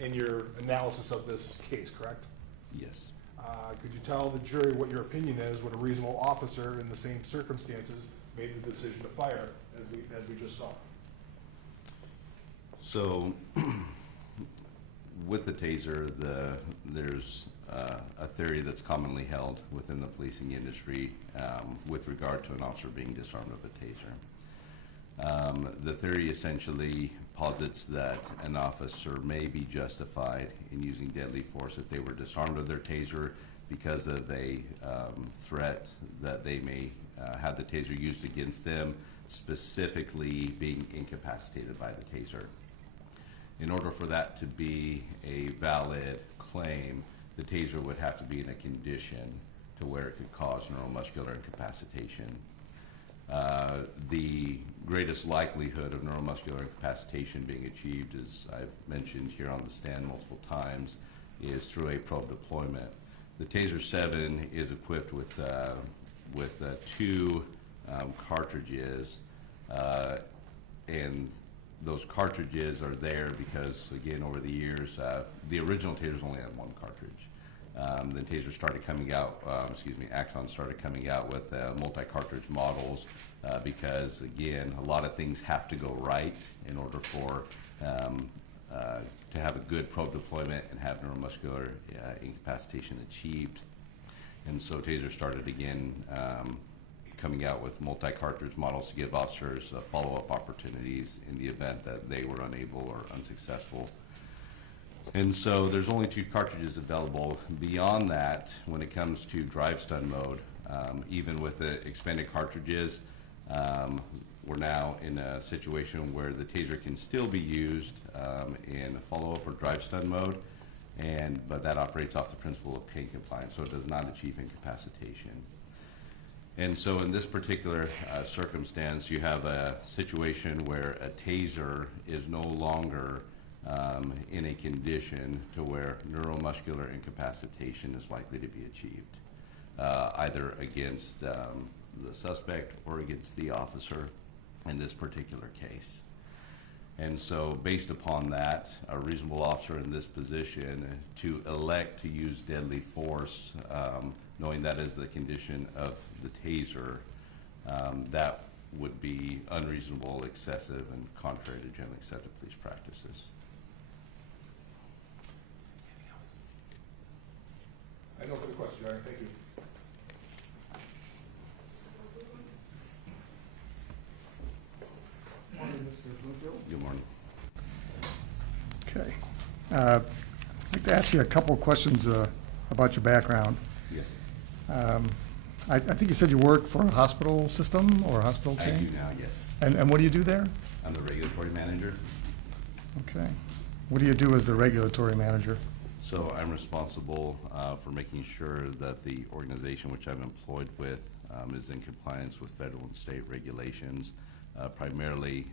in your analysis of this case, correct? Yes. Could you tell the jury what your opinion is when a reasonable officer in the same circumstances made the decision to fire, as we just saw? So, with the taser, there's a theory that's commonly held within the policing industry with regard to an officer being disarmed with a taser. The theory essentially posits that an officer may be justified in using deadly force if they were disarmed of their taser because of a threat that they may have the taser used against them, specifically being incapacitated by the taser. In order for that to be a valid claim, the taser would have to be in a condition to where it could cause neuromuscular incapacitation. The greatest likelihood of neuromuscular incapacitation being achieved, as I've mentioned here on the stand multiple times, is through a probe deployment. The Taser 7 is equipped with two cartridges, and those cartridges are there because, again, over the years, the original tasers only had one cartridge. Then Taser started coming out, Axon started coming out with multi-cartridge models because, again, a lot of things have to go right in order for to have a good probe deployment and have neuromuscular incapacitation achieved. And so Taser started again coming out with multi-cartridge models to give officers follow-up opportunities in the event that they were unable or unsuccessful. And so there's only two cartridges available. Beyond that, when it comes to drive stun mode, even with the expanded cartridges, we're now in a situation where the taser can still be used in follow-up or drive stun mode, but that operates off the principle of pain compliance, so it does not achieve incapacitation. And so in this particular circumstance, you have a situation where a taser is no longer in a condition to where neuromuscular incapacitation is likely to be achieved, either against the suspect or against the officer in this particular case. And so based upon that, a reasonable officer in this position to elect to use deadly force, knowing that is the condition of the taser, that would be unreasonable, excessive, and contrary to generally accepted police practices. I have no further question, Your Honor. Thank you. Morning, Mr. Bloomfield. Good morning. Okay. I'd like to ask you a couple of questions about your background. Yes. I think you said you work for a hospital system or a hospital I chain? do now, yes. And what do you do there? I'm the regulatory manager. Okay. What do you do as the regulatory manager? So I'm responsible for making sure that the organization which I'm employed with is in compliance with federal and state regulations. Primarily,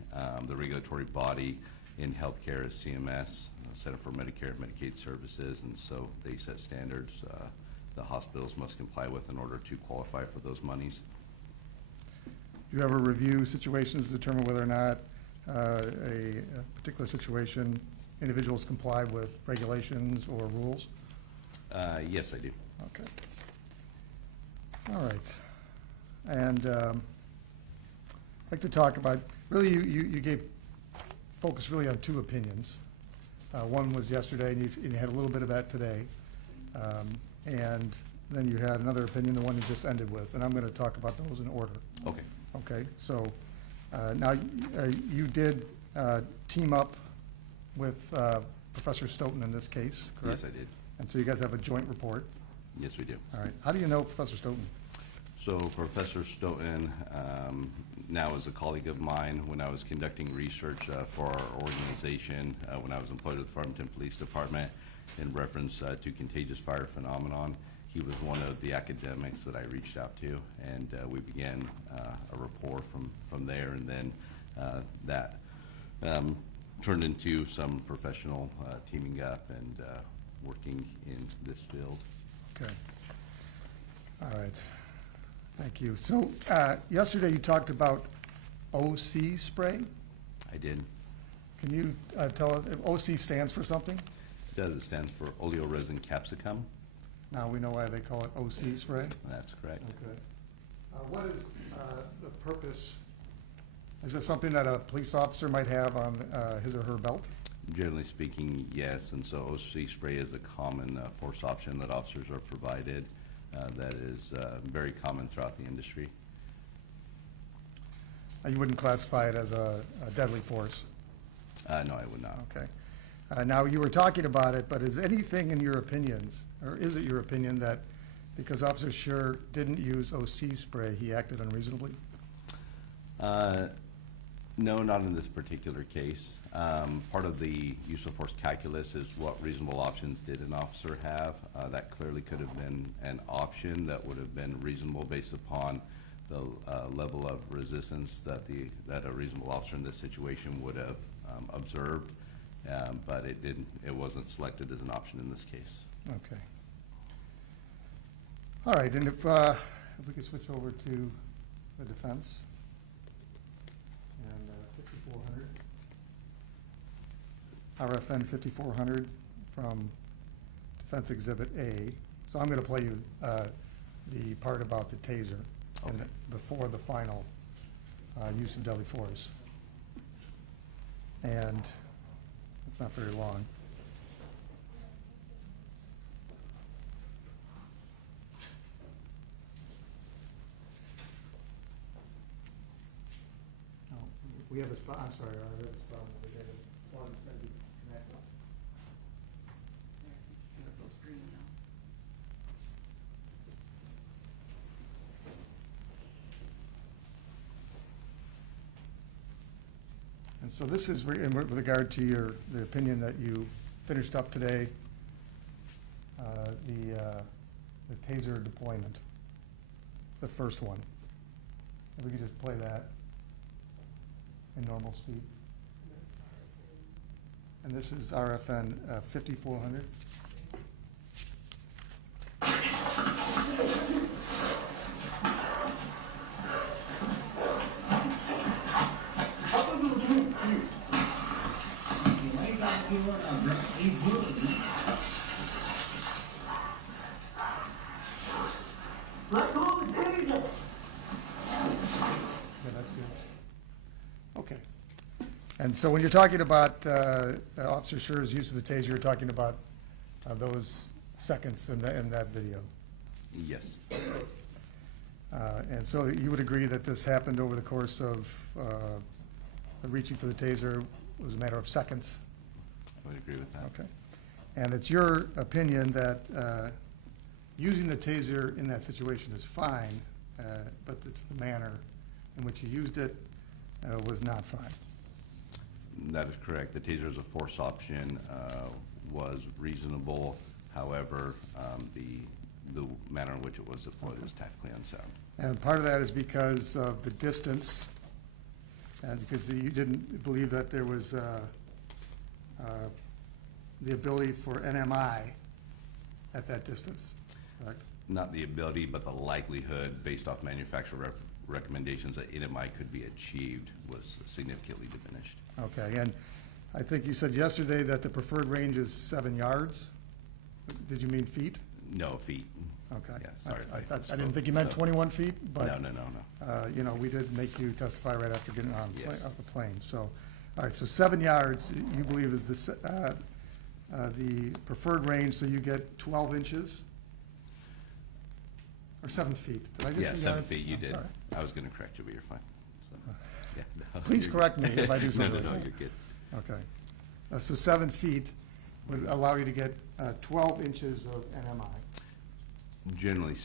the regulatory body in healthcare is CMS, Center for Medicare and Medicaid Services, and so they set standards the hospitals must comply with in order to qualify for those monies. Do you ever review situations to determine whether or not a particular situation, individuals comply with regulations or rules? Yes, I do. Okay. All right. And I'd like to talk about, really, you gave focus really on two opinions. One was yesterday, and you had a little bit of that today. And then you had another opinion, the one you just ended with, and I'm going to talk about those in order. Okay. Okay, so now you did team up with Professor Stoughton in this case, correct? Yes, I did. And so you guys have a joint report. Yes, we do. All right. How do you know Professor Stoughton? So Professor Stoughton now is a colleague of mine. When I was conducting research for our organization, when I was employed with the Farmington Police Department in reference to contagious fire phenomenon, he was one of the academics that I reached out to, and we began a rapport from there, and then that turned into some professional teaming up and working in this field. Okay. All right. Thank you. So yesterday you talked about OC spray. I did. Can you tell us, OC stands for something? does. It stands for oleoresin capsicum. Now we know why they call it OC spray. That's correct. Okay. What is the purpose? Is it something that a police officer might have on his or her belt? Generally speaking, yes, and so OC spray is a common force option that officers are provided that is very common throughout the industry. You wouldn't classify it as a deadly force? No, I would not. Okay. Now, you were talking about it, but is anything in your opinions, or is it your opinion that because Officer Schurr didn't use OC spray, he acted unreasonably? No, not in this particular case. Part of the use of force calculus is what reasonable options did an officer have. That clearly could have been an option that would have been reasonable based upon the level of resistance that a reasonable officer in this situation would have observed, but it wasn't selected as an option in this case. Okay. All right, and if we could switch over to the defense. And 5400. RFN 5400 from Defense Exhibit A. So I'm going to play you the part about the taser and before the final use of deadly force. And it's not very long. No, we have a spot, I'm sorry, we have a problem with the data. One's going to be connected. It goes green now. And so this is with regard to the opinion that you finished up today, the taser deployment, the first one. If we could just play that in normal speed. And this is RFN 5400. Let go of the taser! Yeah, that's good. Okay. And so when you're talking about Officer Schur's use of the taser, you're talking about those seconds in that video. Yes. And so you would agree that this happened over the course of reaching for the taser, it was a matter of seconds? I would agree with that. Okay. And it's your opinion that using the taser in that situation is fine, but it's the manner in which you used it was not fine? That is correct. The taser as a force option was reasonable. However, the manner in which it was deployed was tactically unsound. And part of that is because of the distance, and because you didn't believe that there was the ability for NMI at that distance, correct? Not the ability, but the likelihood, based off manufacturer recommendations, that NMI could be achieved was significantly diminished. Okay, and I think you said yesterday that the preferred range is 7 yards. Did you mean feet? No, feet. Okay. Yeah, sorry if I didn't think you meant 21 feet, but. No. You know, we did make you testify right after getting on Yes. off the plane. So, all right, so 7 yards, you believe is the preferred range, so you get 12 inches? Or 7 feet? Did I just Yeah, say 7 yards? feet, you I'm did. sorry. I was gonna correct you, but you're fine. So, yeah, no, Please you're correct good. me if I do something No, wrong. you're good. Okay. So 7 feet would allow you to get 12 inches of NMI. Generally,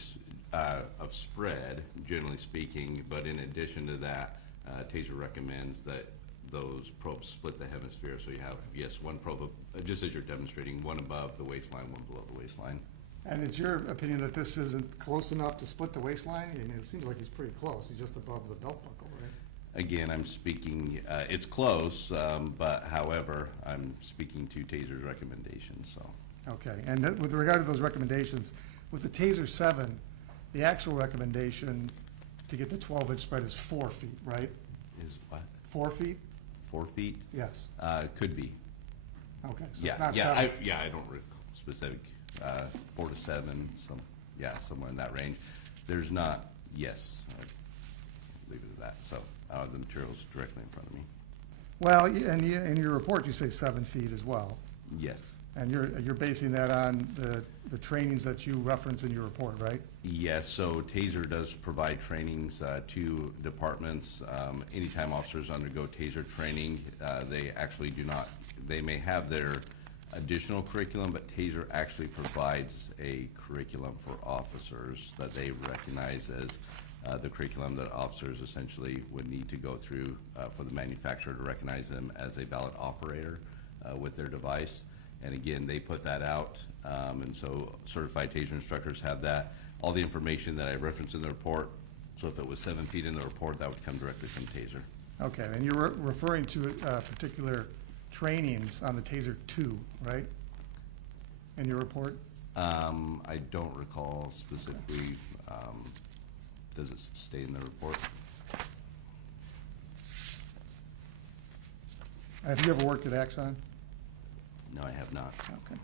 of spread, generally speaking, but in addition to that, Taser recommends that those probes split the hemisphere, so you have, yes, one probe, just as you're demonstrating, one above the waistline, one below the waistline. And it's your opinion that this isn't close enough to split the waistline? I mean, it seems like he's pretty close. He's just above the belt buckle, right? Again, I'm speaking, it's close, but however, I'm speaking to Taser's recommendations, so. Okay, and with regard to those recommendations, with the Taser 7, the actual recommendation to get the 12-inch spread is 4 feet, right? Is what, 4 feet? 4 feet? Yes. Could be. Okay, so Yeah, it's not yeah, seven. I don't recall specific, 4 to 7, somewhere in that range. There's not, yes, I'll leave it at that. So I don't have the materials directly in front of me. Well, in your report, you say 7 feet as well. Yes. And you're basing that on the trainings that you reference in your report, right? Yes, so Taser does provide trainings to departments. Anytime officers undergo Taser training, they actually do not, they may have their additional curriculum, but Taser actually provides a curriculum for officers that they recognize as the curriculum that officers essentially would need to go through for the manufacturer to recognize them as a valid operator with their device. And again, they put that out, and so certified Taser instructors have that. All the information that I referenced in the report, so if it was 7 feet in the report, that would come directly from Taser. Okay, and you're referring to particular trainings on the Taser 2, right? In your report? I don't recall specifically, does it stay in the report? Have you ever worked at Axon? No, I have not. Okay.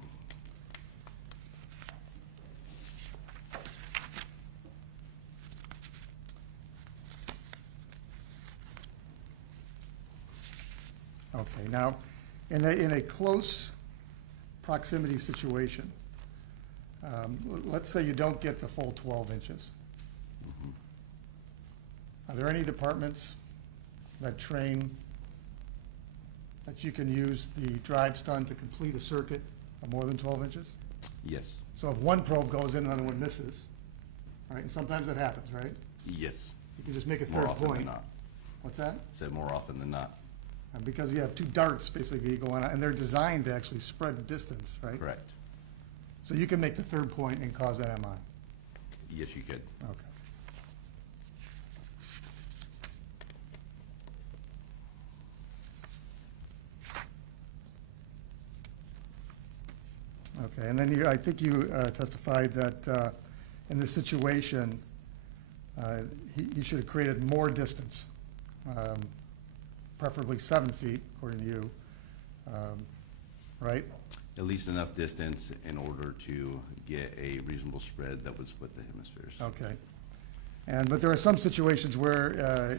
Okay, now, in a close proximity situation, let's say you don't get the full 12 inches. Are there any departments that train that you can use the drive stun to complete a circuit of more than 12 inches? Yes, So if one probe goes in and another one misses, right, and sometimes that happens, right? yes, You can just make a more third often than point. not. What's that? Said more often than not, And because you have two darts basically going on, and they're designed to actually spread distance, right? correct. So you can make the third point and cause that MI. Yes, you could. Okay. Okay, and then I think you testified that in this situation, he should have created more distance, preferably 7 feet, according to you, right? At least enough distance in order to get a reasonable spread that would split the hemispheres. Okay. But there are some situations where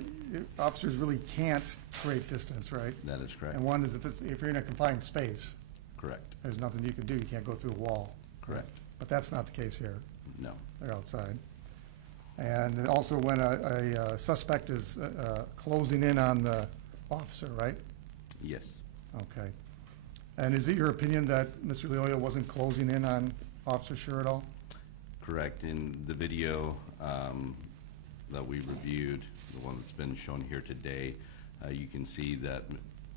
officers really can't create distance, right? That is correct. And one is if you're in a confined space, Correct, there's nothing you can do. You can't go through a wall. correct. But that's not the case here. No, They're outside. And also when a suspect is closing in on the officer, right? yes, Okay. And is it your opinion that Mr. Leolia wasn't closing in on Officer Schurr at all? correct. In the video that we reviewed, the one that's been shown here today, you can see that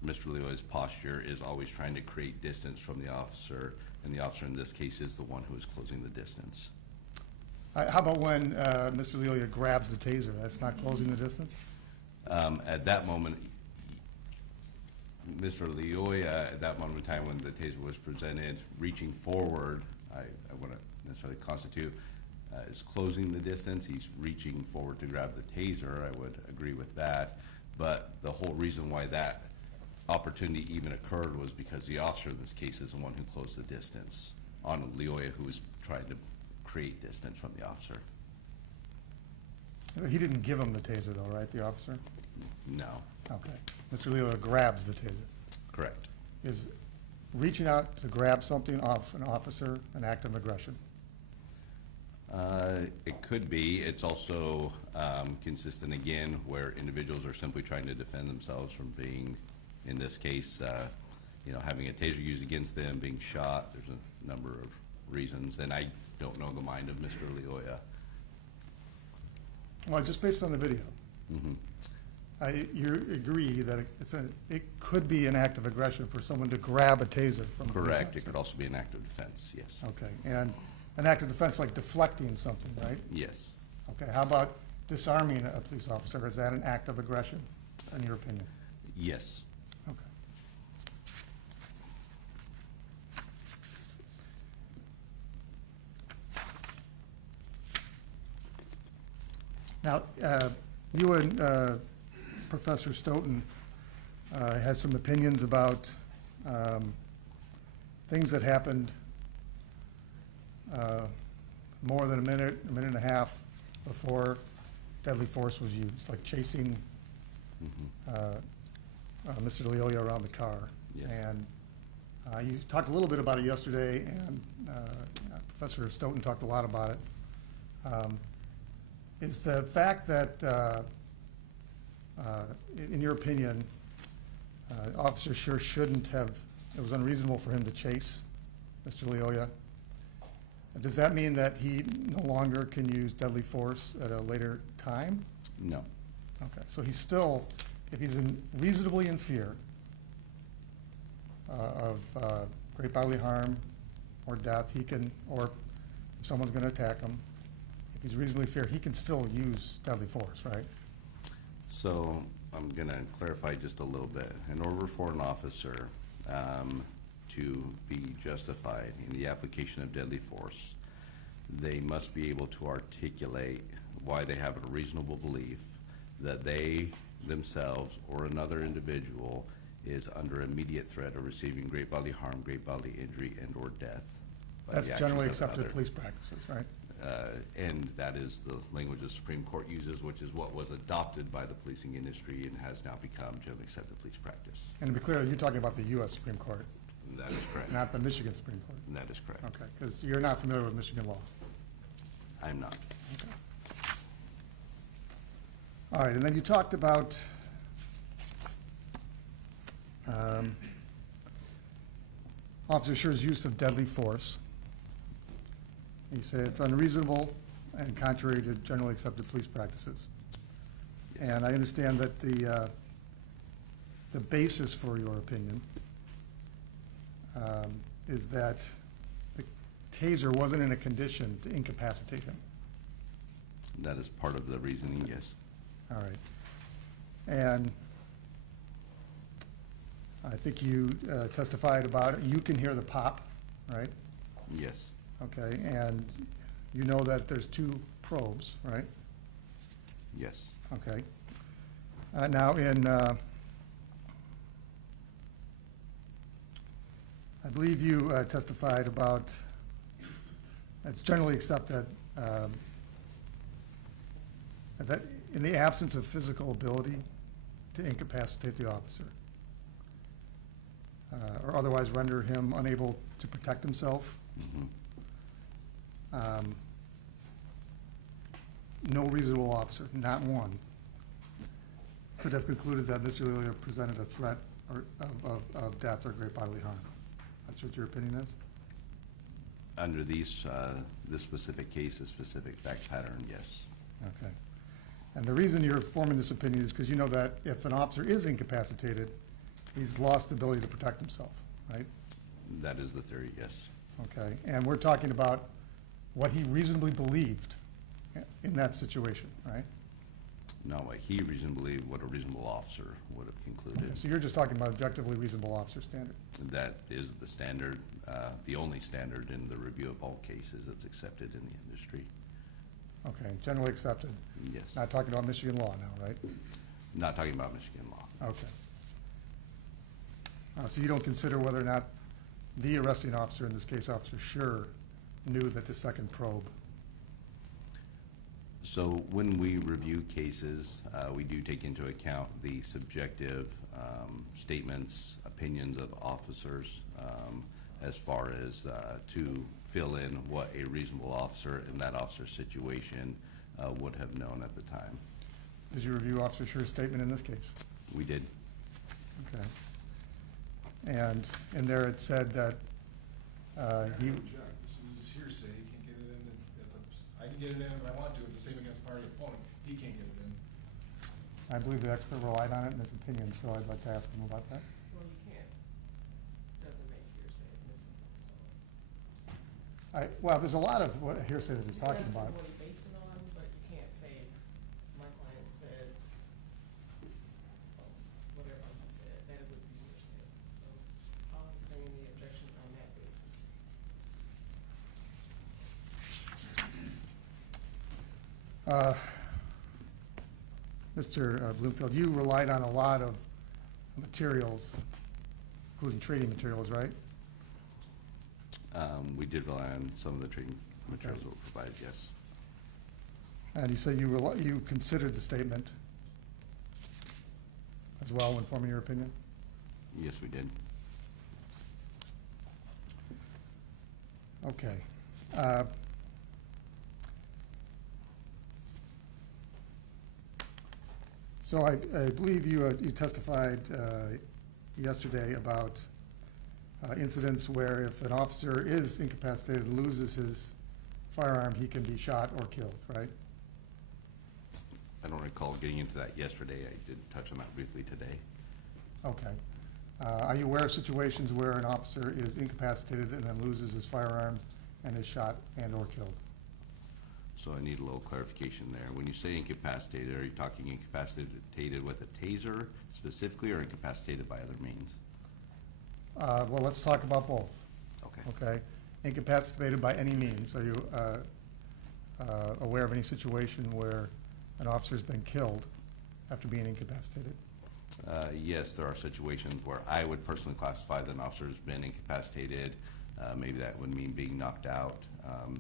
Mr. Leo's posture is always trying to create distance from the officer, and the officer in this case is the one who is closing the distance. How about when Mr. Leolia grabs the taser? That's not closing the distance? At that moment, Mr. Leoya, at that moment in time when the taser was presented, reaching forward, I wouldn't necessarily constitute is closing the distance. He's reaching forward to grab the taser. I would agree with that. But the whole reason why that opportunity even occurred was because the officer in this case is the one who closed the distance on Leoya, who was trying to create distance from the officer. He didn't give him the taser though, right, the officer? No, Okay. Mr. Leolia grabs the taser. correct. Is reaching out to grab something off an officer an act of aggression? It could be. It's also consistent again where individuals are simply trying to defend themselves from being, in this case, having a taser used against them, being shot. There's a number of reasons, and I don't know the mind of Mr. Leoya. Well, just based on the video, Mhm. you agree that it could be an act of aggression for someone to grab a taser from a police Correct. It officer? could also be an act of defense, yes. Okay, and an act of defense like deflecting something, right? Yes. Okay, how about disarming a police officer? Is that an act of aggression, in your opinion? Yes. Okay. Now, you and Professor Stoughton had some opinions about things that happened more than a minute and a half before deadly force was used, like chasing Mr. Leolia around the car. Yes. And you talked a little bit about it yesterday, and Professor Stoughton talked a lot about it. Is the fact that, in your opinion, Officer Schurr shouldn't have, it was unreasonable for him to chase Mr. Leolia. Does that mean that he no longer can use deadly force at a later time? No. Okay, so he's still, if he's reasonably in fear of great bodily harm or death, he can, or if someone's going to attack him, if he's reasonably in fear, he can still use deadly force, right? So I'm going to clarify just a little bit. In order for an officer to be justified in the application of deadly force, they must be able to articulate why they have a reasonable belief that they themselves or another individual is under immediate threat of receiving great bodily harm, great bodily injury, and or death. by the That's actions generally of accepted another. police practices, right? And that is the language the Supreme Court uses, which is what was adopted by the policing industry and has now become generally accepted police practice. And to be clear, you're talking about the U.S. Supreme Court, And that is correct. not the Michigan Supreme Court. And that is correct. Okay, because you're not familiar with Michigan law. I'm not. Okay. All right, and then you talked about Officer Schur's use of deadly force. You say it's unreasonable and contrary to generally accepted police practices. Yes. And I understand that the basis for your opinion is that the taser wasn't in a condition to incapacitate him. That is part of the reasoning, yes. All right. And I think you testified about, you can hear the pop, right? Yes. Okay, and you know that there's two probes, right? Yes. Okay. Now, I believe you testified about, it's generally accepted that in the absence of physical ability to incapacitate the officer, or otherwise render him unable to protect himself, Mhm. No reasonable officer, not one, could have concluded that Mr. Leolia presented a threat or of death or great bodily harm. That's what your opinion is? Under these, this specific case, this specific fact pattern, yes. Okay. And the reason you're forming this opinion is because you know that if an officer is incapacitated, he's lost the ability to protect himself, right? That is the theory, yes. Okay, and we're talking about what he reasonably believed in that situation, right? Not what he reasonably, what a reasonable officer would have Okay, concluded. so you're just talking about objectively reasonable officer standard. That is the standard, the only standard in the review of all cases that's accepted in the industry. Okay, generally accepted. Yes. Not talking about Michigan law now, right? Not talking about Michigan law. Okay. So you don't consider whether or not the arresting officer, in this case Officer Schurr, knew that the second probe? So when we review cases, we do take into account the subjective statements, opinions of officers, as far as to fill in what a reasonable officer in that officer's situation would have known at the time. Did you review Officer Schur's statement in this case? We did. Okay. And in there it said that he, Object. This is hearsay, you can't get it in, I can get it in if I want to, it's the same against party opponent, he can't get it in. I believe the expert relied on it in his opinion, so I'd like to ask him about that. Well, you can't, doesn't make hearsay admissible, so. Well, there's a lot of what hearsay that he's talking You can about. ask him what he based it on, but you can't say, my client said, whatever he said, that it would be hearsay. So I'll sustain the objection on that basis. Mr. Bloomfield, you relied on a lot of materials, including trading materials, right? We did rely on some of the training materials that were provided, yes. And you say you considered the statement as well when forming your opinion? Yes, we did. Okay. So I believe you testified yesterday about incidents where if an officer is incapacitated and loses his firearm, he can be shot or killed, right? I don't recall getting into that yesterday. I did touch on that briefly today. Okay. Are you aware of situations where an officer is incapacitated and then loses his firearm and is shot and or killed? So I need a little clarification there. When you say incapacitated, are you talking incapacitated with a taser specifically or incapacitated by other means? Well, let's talk about both. Okay. Okay? Incapacitated by any means. Are you aware of any situation where an officer's been killed after being incapacitated? Yes, there are situations where I would personally classify that an officer has been incapacitated. Maybe that would mean being knocked out,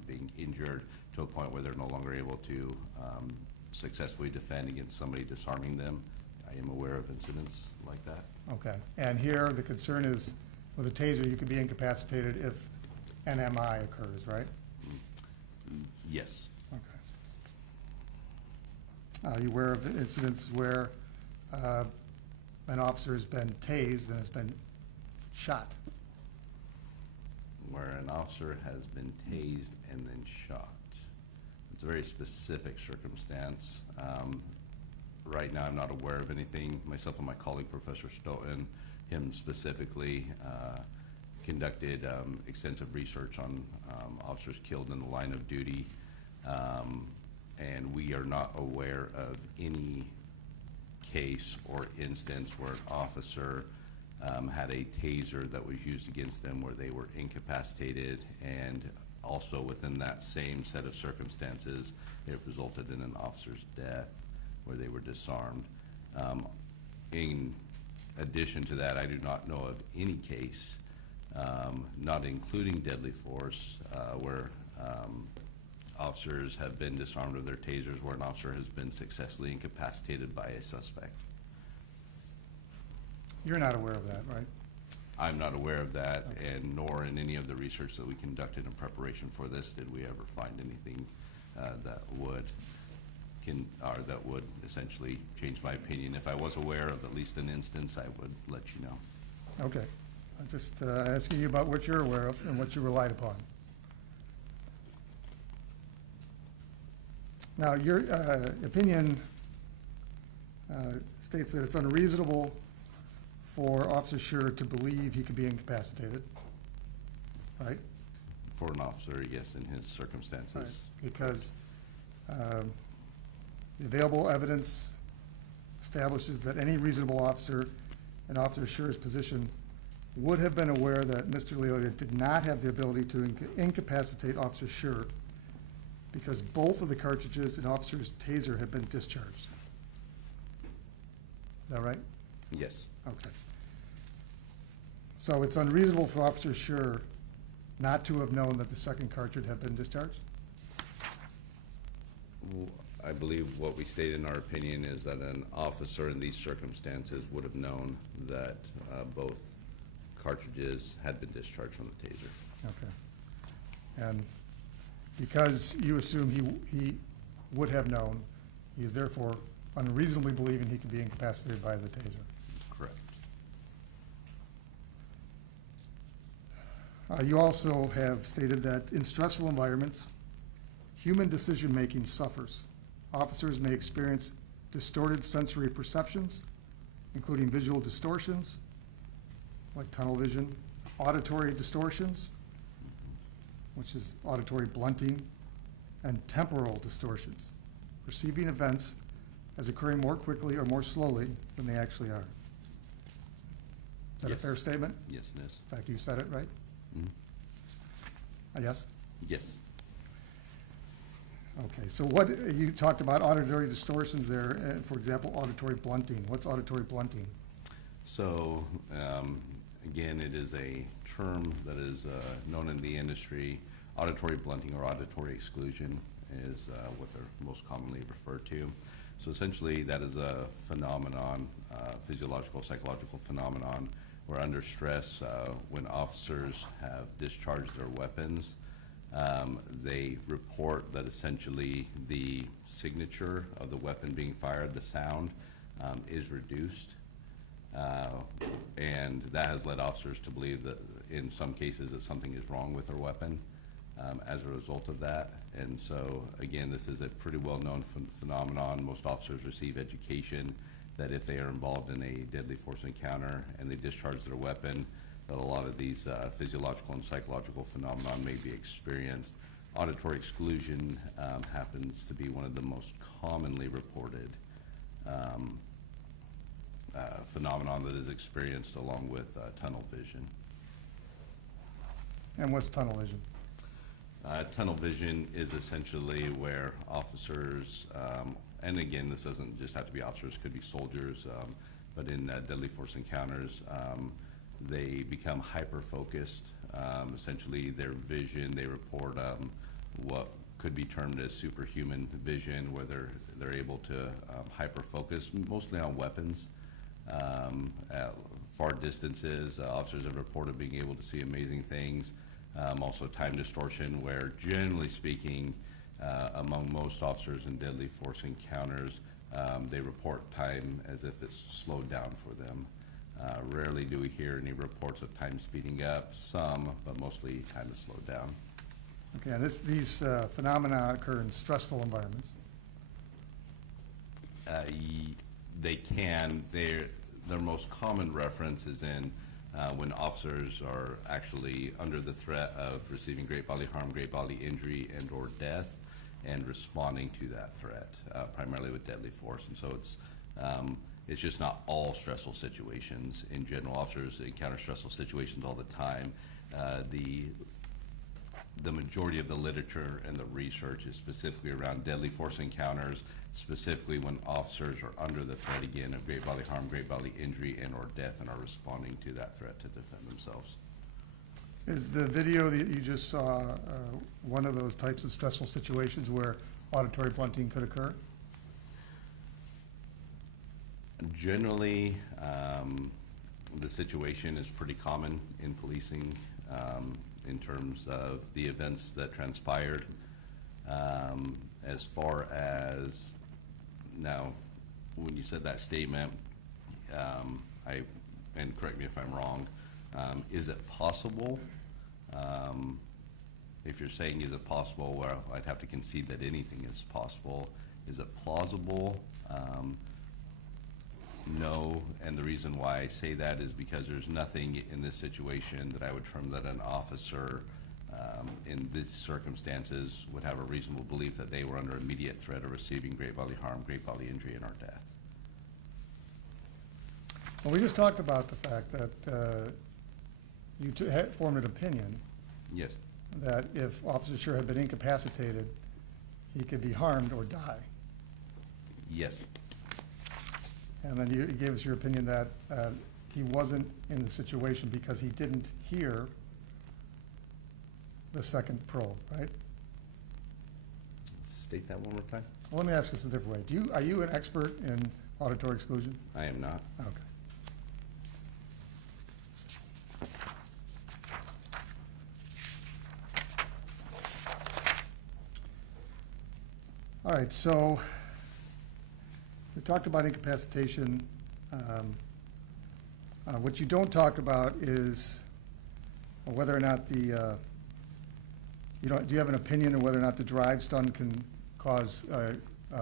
being injured to a point where they're no longer able to successfully defend against somebody disarming them. I am aware of incidents like that. Okay. And here, the concern is, with a taser, you could be incapacitated if NMI occurs, right? Yes. Okay. Are you aware of incidents where an officer has been tased and has been shot? Where an officer has been tased and then shot. It's a very specific circumstance. Right now, I'm not aware of anything. Myself and my colleague, Professor Stoughton, him specifically, conducted extensive research on officers killed in the line of duty, and we are not aware of any case or instance where an officer had a taser that was used against them where they were incapacitated, and also within that same set of circumstances, it resulted in an officer's death where they were disarmed. In addition to that, I do not know of any case, not including deadly force, where officers have been disarmed of their tasers, where an officer has been successfully incapacitated by a suspect. You're not aware of that, right? I'm not aware of that, and nor in any of the research that we conducted in preparation for this did we ever find anything that would essentially change my opinion. If I was aware of at least an instance, I would let you know. Okay. I'm just asking you about what you're aware of and what you relied upon. Now, your opinion states that it's unreasonable for Officer Schurr to believe he could be incapacitated, right? For an officer, yes, in his circumstances. Because the available evidence establishes that any reasonable officer in Officer Schurr's position would have been aware that Mr. Leolia did not have the ability to incapacitate Officer Schurr because both of the cartridges in Officer's taser had been discharged. Is that right? Yes. Okay. So it's unreasonable for Officer Schurr not to have known that the second cartridge had been discharged? I believe what we state in our opinion is that an officer in these circumstances would have known that both cartridges had been discharged from the taser. Okay. And because you assume he would have known, he is therefore unreasonably believing he could be incapacitated by the taser. Correct. You also have stated that in stressful environments, human decision-making suffers. Officers may experience distorted sensory perceptions, including visual distortions, like tunnel vision, auditory distortions, which is auditory blunting, and temporal distortions, perceiving events as occurring more quickly or more slowly than they actually are. Is that a Yes. fair statement? Yes, it is. In fact, you said it right? Mhm. Yes? Yes. Okay, so what, you talked about auditory distortions there, for example, auditory blunting. What's auditory blunting? So, Again, it is a term that is known in the industry. Auditory blunting or auditory exclusion is what they're most commonly referred to. So essentially, that is a phenomenon, physiological, psychological phenomenon, where under stress, when officers have discharged their weapons, they report that essentially the signature of the weapon being fired, the sound, is reduced. And that has led officers to believe that in some cases that something is wrong with their weapon as a result of that. And so, again, this is a pretty well-known phenomenon. Most officers receive education that if they are involved in a deadly force encounter and they discharge their weapon, that a lot of these physiological and psychological phenomenon may be experienced. Auditory exclusion happens to be one of the most commonly reported phenomenon that is experienced along with tunnel vision. And what's tunnel vision? Tunnel vision is essentially where officers, and again, this doesn't just have to be officers, could be soldiers, but in deadly force encounters, they become hyper-focused. Essentially, their vision, they report what could be termed as superhuman vision, where they're able to hyper-focus, mostly on weapons. At far distances, officers have reported being able to see amazing things. Also time distortion, where generally speaking, among most officers in deadly force encounters, they report time as if it's slowed down for them. Rarely do we hear any reports of time speeding up, some, but mostly time is slowed down. Okay, and these phenomena occur in stressful environments. They can. Their most common reference is in when officers are actually under the threat of receiving great bodily harm, great bodily injury, and or death, and responding to that threat, primarily with deadly force. And so it's just not all stressful situations. In general, officers encounter stressful situations all the time. The majority of the literature and the research is specifically around deadly force encounters, specifically when officers are under the threat, again, of great bodily harm, great bodily injury, and or death, and are responding to that threat to defend themselves. Is the video that you just saw one of those types of stressful situations where auditory blunting could occur? Generally, the situation is pretty common in policing in terms of the events that transpired. As far as now, when you said that statement, and correct me if I'm wrong, is it possible? If you're saying is it possible, well, I'd have to concede that anything is possible. Is it plausible? No, and the reason why I say that is because there's nothing in this situation that I would term that an officer in these circumstances would have a reasonable belief that they were under immediate threat of receiving great bodily harm, great bodily injury, and or death. Well, we just talked about the fact that you had formed an opinion Yes. that if Officer Schurr had been incapacitated, he could be harmed or die. Yes. And then you gave us your opinion that he wasn't in the situation because he didn't hear the second probe, right? State that one more time. Well, let me ask this a different way. Are you an expert in auditory exclusion? I am not. Okay. All right, so we talked about incapacitation. What you don't talk about is whether or not do you have an opinion on whether or not the drive stun can cause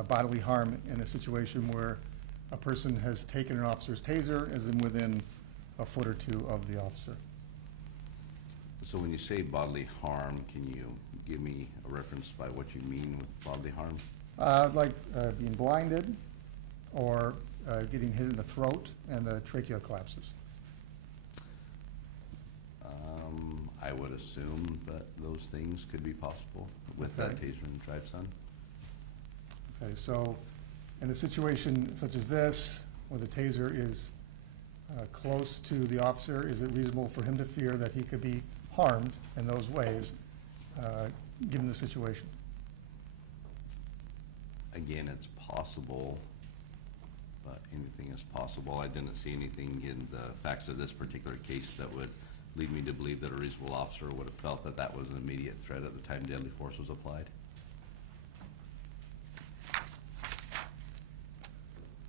bodily harm in a situation where a person has taken an officer's taser, as in within a foot or two of the officer? So when you say bodily harm, can you give me a reference by what you mean with bodily harm? Like being blinded or getting hit in the throat and the trachea collapses. I would assume that those things could be possible with that Okay. taser and drive stun. Okay, so in a situation such as this, where the taser is close to the officer, is it reasonable for him to fear that he could be harmed in those ways, given the situation? Again, it's possible, but anything is possible. I didn't see anything in the facts of this particular case that would lead me to believe that a reasonable officer would have felt that that was an immediate threat at the time deadly force was applied.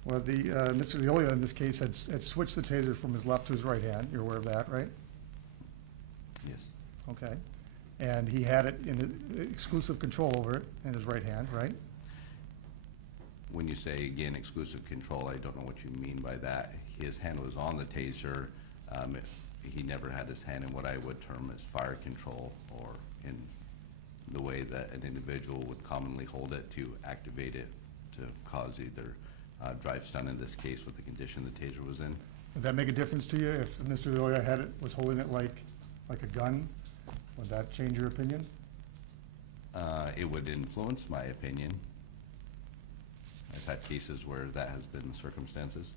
Well, Mr. Leolia in this case had switched the taser from his left to his right hand. You're aware of that, right? Yes. Okay. And he had it in exclusive control over it in his right hand, right? When you say, again, exclusive control, I don't know what you mean by that. His hand was on the taser. He never had his hand in what I would term as fire control, or in the way that an individual would commonly hold it to activate it to cause either drive stun in this case with the condition the taser was in. Would that make a difference to you if Mr. Leolia was holding it like a gun? Would that change your opinion? It would influence my opinion. I've had cases where that has been the circumstances.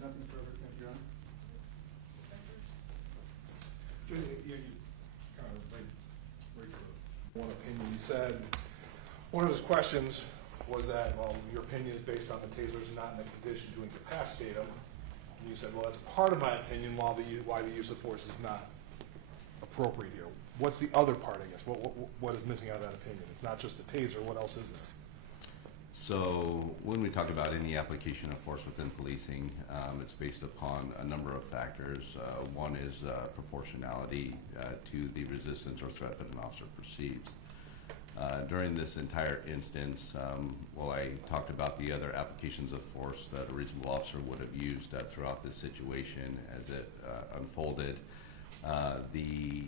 Nothing further, thank you, Your Honor. You kind of right to one opinion. You said, one of his questions was that, well, your opinion is based on the taser's not in a condition to incapacitate him. And you said, well, that's part of my opinion why the use of force is not appropriate here. What's the other part, I guess? What is missing out of that opinion? It's not just the taser, what else is there? So when we talk about any application of force within policing, it's based upon a number of factors. One is proportionality to the resistance or threat that an officer perceives. During this entire instance, while I talked about the other applications of force that a reasonable officer would have used throughout this situation as it unfolded, the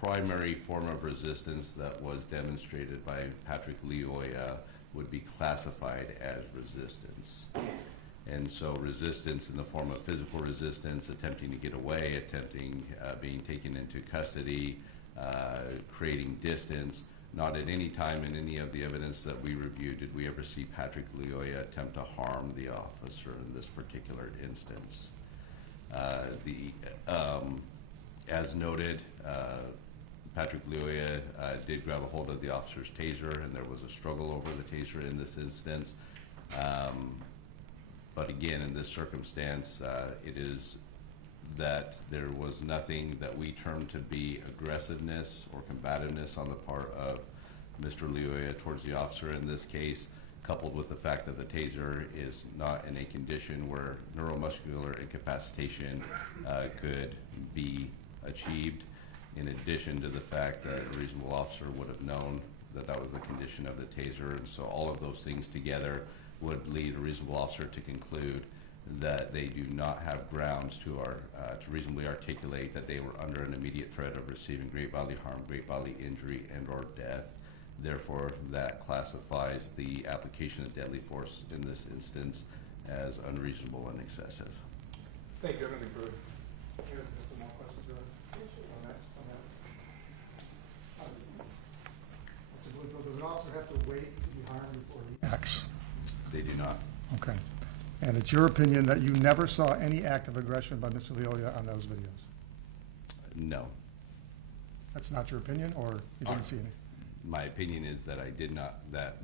primary form of resistance that was demonstrated by Patrick Leoia would be classified as resistance. And so resistance in the form of physical resistance, attempting to get away, being taken into custody, creating distance. Not at any time in any of the evidence that we reviewed did we ever see Patrick Leoia attempt to harm the officer in this particular instance. As noted, Patrick Leoia did grab a hold of the officer's taser, and there was a struggle over the taser in this instance. But again, in this circumstance, it is that there was nothing that we term to be aggressiveness or combativeness on the part of Mr. Leoia towards the officer in this case, coupled with the fact that the taser is not in a condition where neuromuscular incapacitation could be achieved, in addition to the fact that a reasonable officer would have known that that was the condition of the taser. And so all of those things together would lead a reasonable officer to conclude that they do not have grounds to reasonably articulate that they were under an immediate threat of receiving great bodily harm, great bodily injury, and or death. Therefore, that classifies the application of deadly force in this instance as unreasonable and excessive. Thank you. Anything further? Any more questions, Your Honor? Does an officer have to wait to be harmed before he acts? They do not. Okay. And it's your opinion that you never saw any act of aggression by Mr. Leoia on those videos? No. That's not your opinion, or you didn't see any? My opinion is that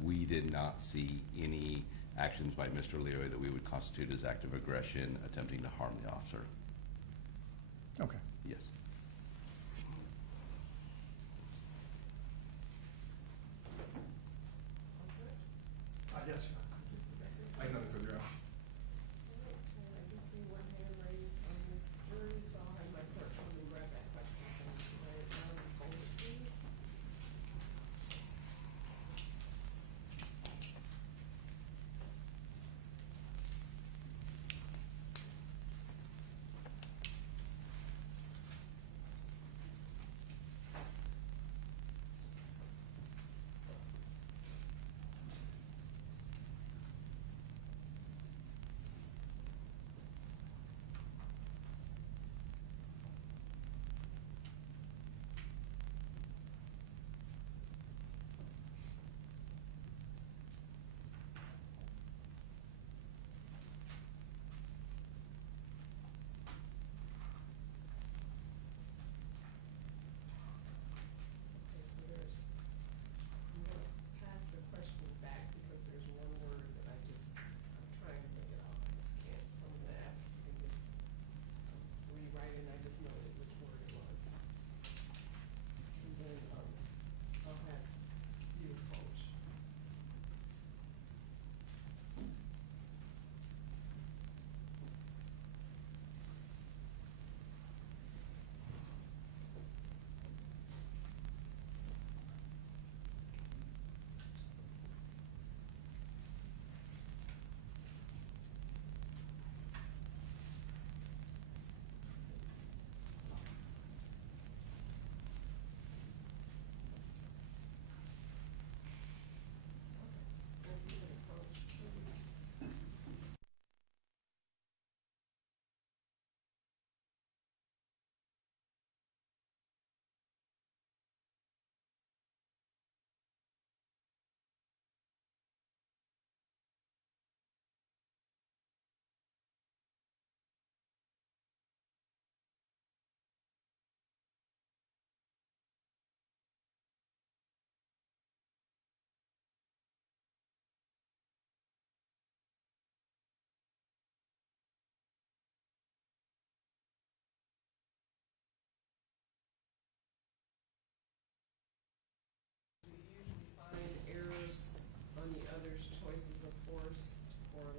we did not see any actions by Mr. Leoia that we would constitute as act of aggression attempting to harm the officer. Okay. Yes. Yes. I have nothing further, Your Honor. I do see one hand raised on the jury, so I'll have my clerk come and grab that question. Hold it, please.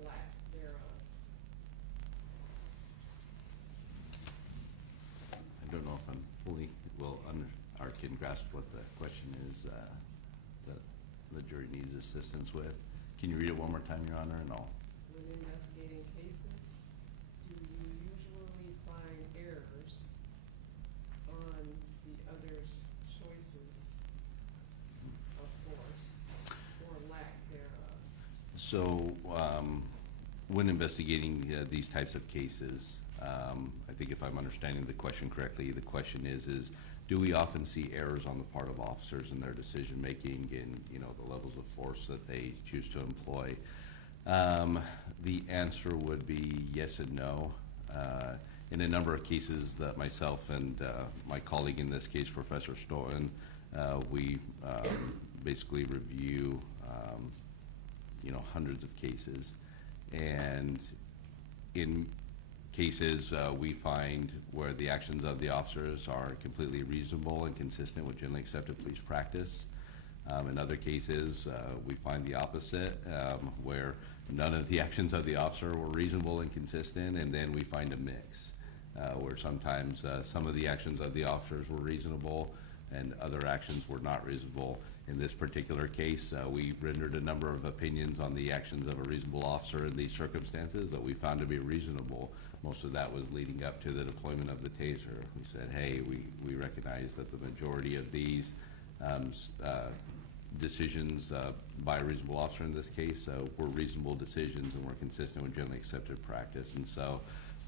lack thereof. I don't know if I'm fully, or can grasp what the question is, that the jury needs assistance with. Can you read it one more time, Your Honor, and I'll. When investigating cases, do you usually find errors on the other's choices of force or lack thereof? So, when investigating these types of cases, I think if I'm understanding the question correctly, the question is do we often see errors on the part of officers in their decision-making and, the levels of force that they choose to employ? The answer would be yes and no. In a number of cases that myself and my colleague in this case, Professor Stoen, we basically review, hundreds of cases. And in cases, we find where the actions of the officers are completely reasonable and consistent with generally accepted police practice. In other cases, we find the opposite, where none of the actions of the officer were reasonable and consistent, and then we find a mix, where sometimes some of the actions of the officers were reasonable and other actions were not reasonable. In this particular case, we rendered a number of opinions on the actions of a reasonable officer in these circumstances that we found to be reasonable. Most of that was leading up to the deployment of the taser. We said, hey, we recognize that the majority of these decisions by a reasonable officer in this case were reasonable decisions and were consistent with generally accepted practice. And so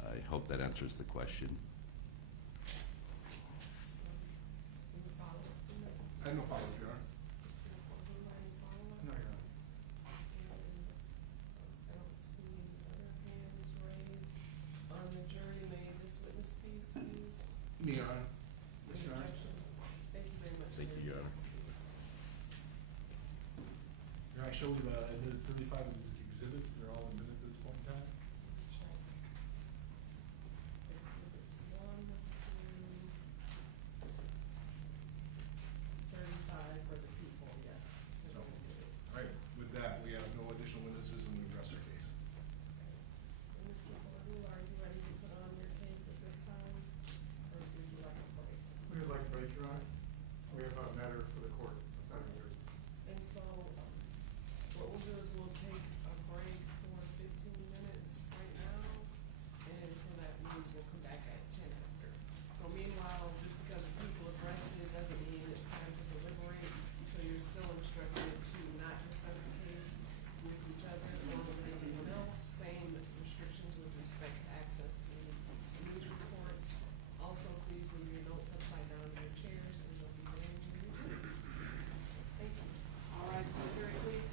I hope that answers the question. Any follow-up from that? I have no follow-up, Your Honor. Any follow-up? No, Your Honor. And I don't see any other hands raised. On the jury, may this witness be excused? Me, Your Honor. Any objection? Thank you very much. Thank you, Your Honor. Your Honor, I showed you admitted 35 of these exhibits. They're all admitted at this point in time. Check. Exhibits 1 through 35 for the people, yes. So, all right, with that, we have no additional witnesses and we rest our case. And Mr. Gordon, are you ready to put on your case at this time? Or would you like a break? We would like to break, Your Honor. We have a matter for the court outside of here. And so, what we'll do is we'll take a break for 15 minutes right now, and so that means we'll come back at 10 after. So meanwhile, just because people have rested doesn't mean it's time to deliberate, so you're still instructed to not discuss the case with each other or with anyone else. Same restrictions with respect to access to news reports. Also, please leave your notes upside down in your chairs, and they'll be there when you return. Thank you. All right, jury, please.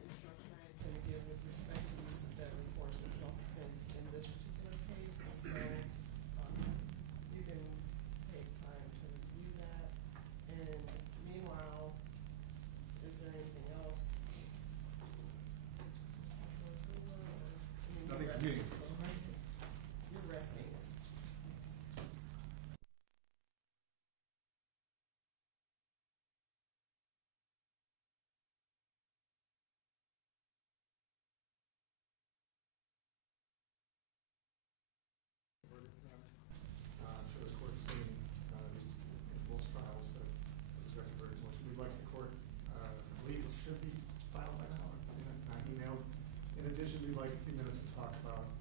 Instruction I intend to give with respect to use of deadly force and self-defense in this particular case, and so, you can take time to review that. And meanwhile, is there anything else? Nothing for me. You're resting. I'm sure the court's seen in most trials that this is very, very much. We'd like the court, I believe it should be filed by now, or I emailed. In addition, we'd like a few minutes to talk about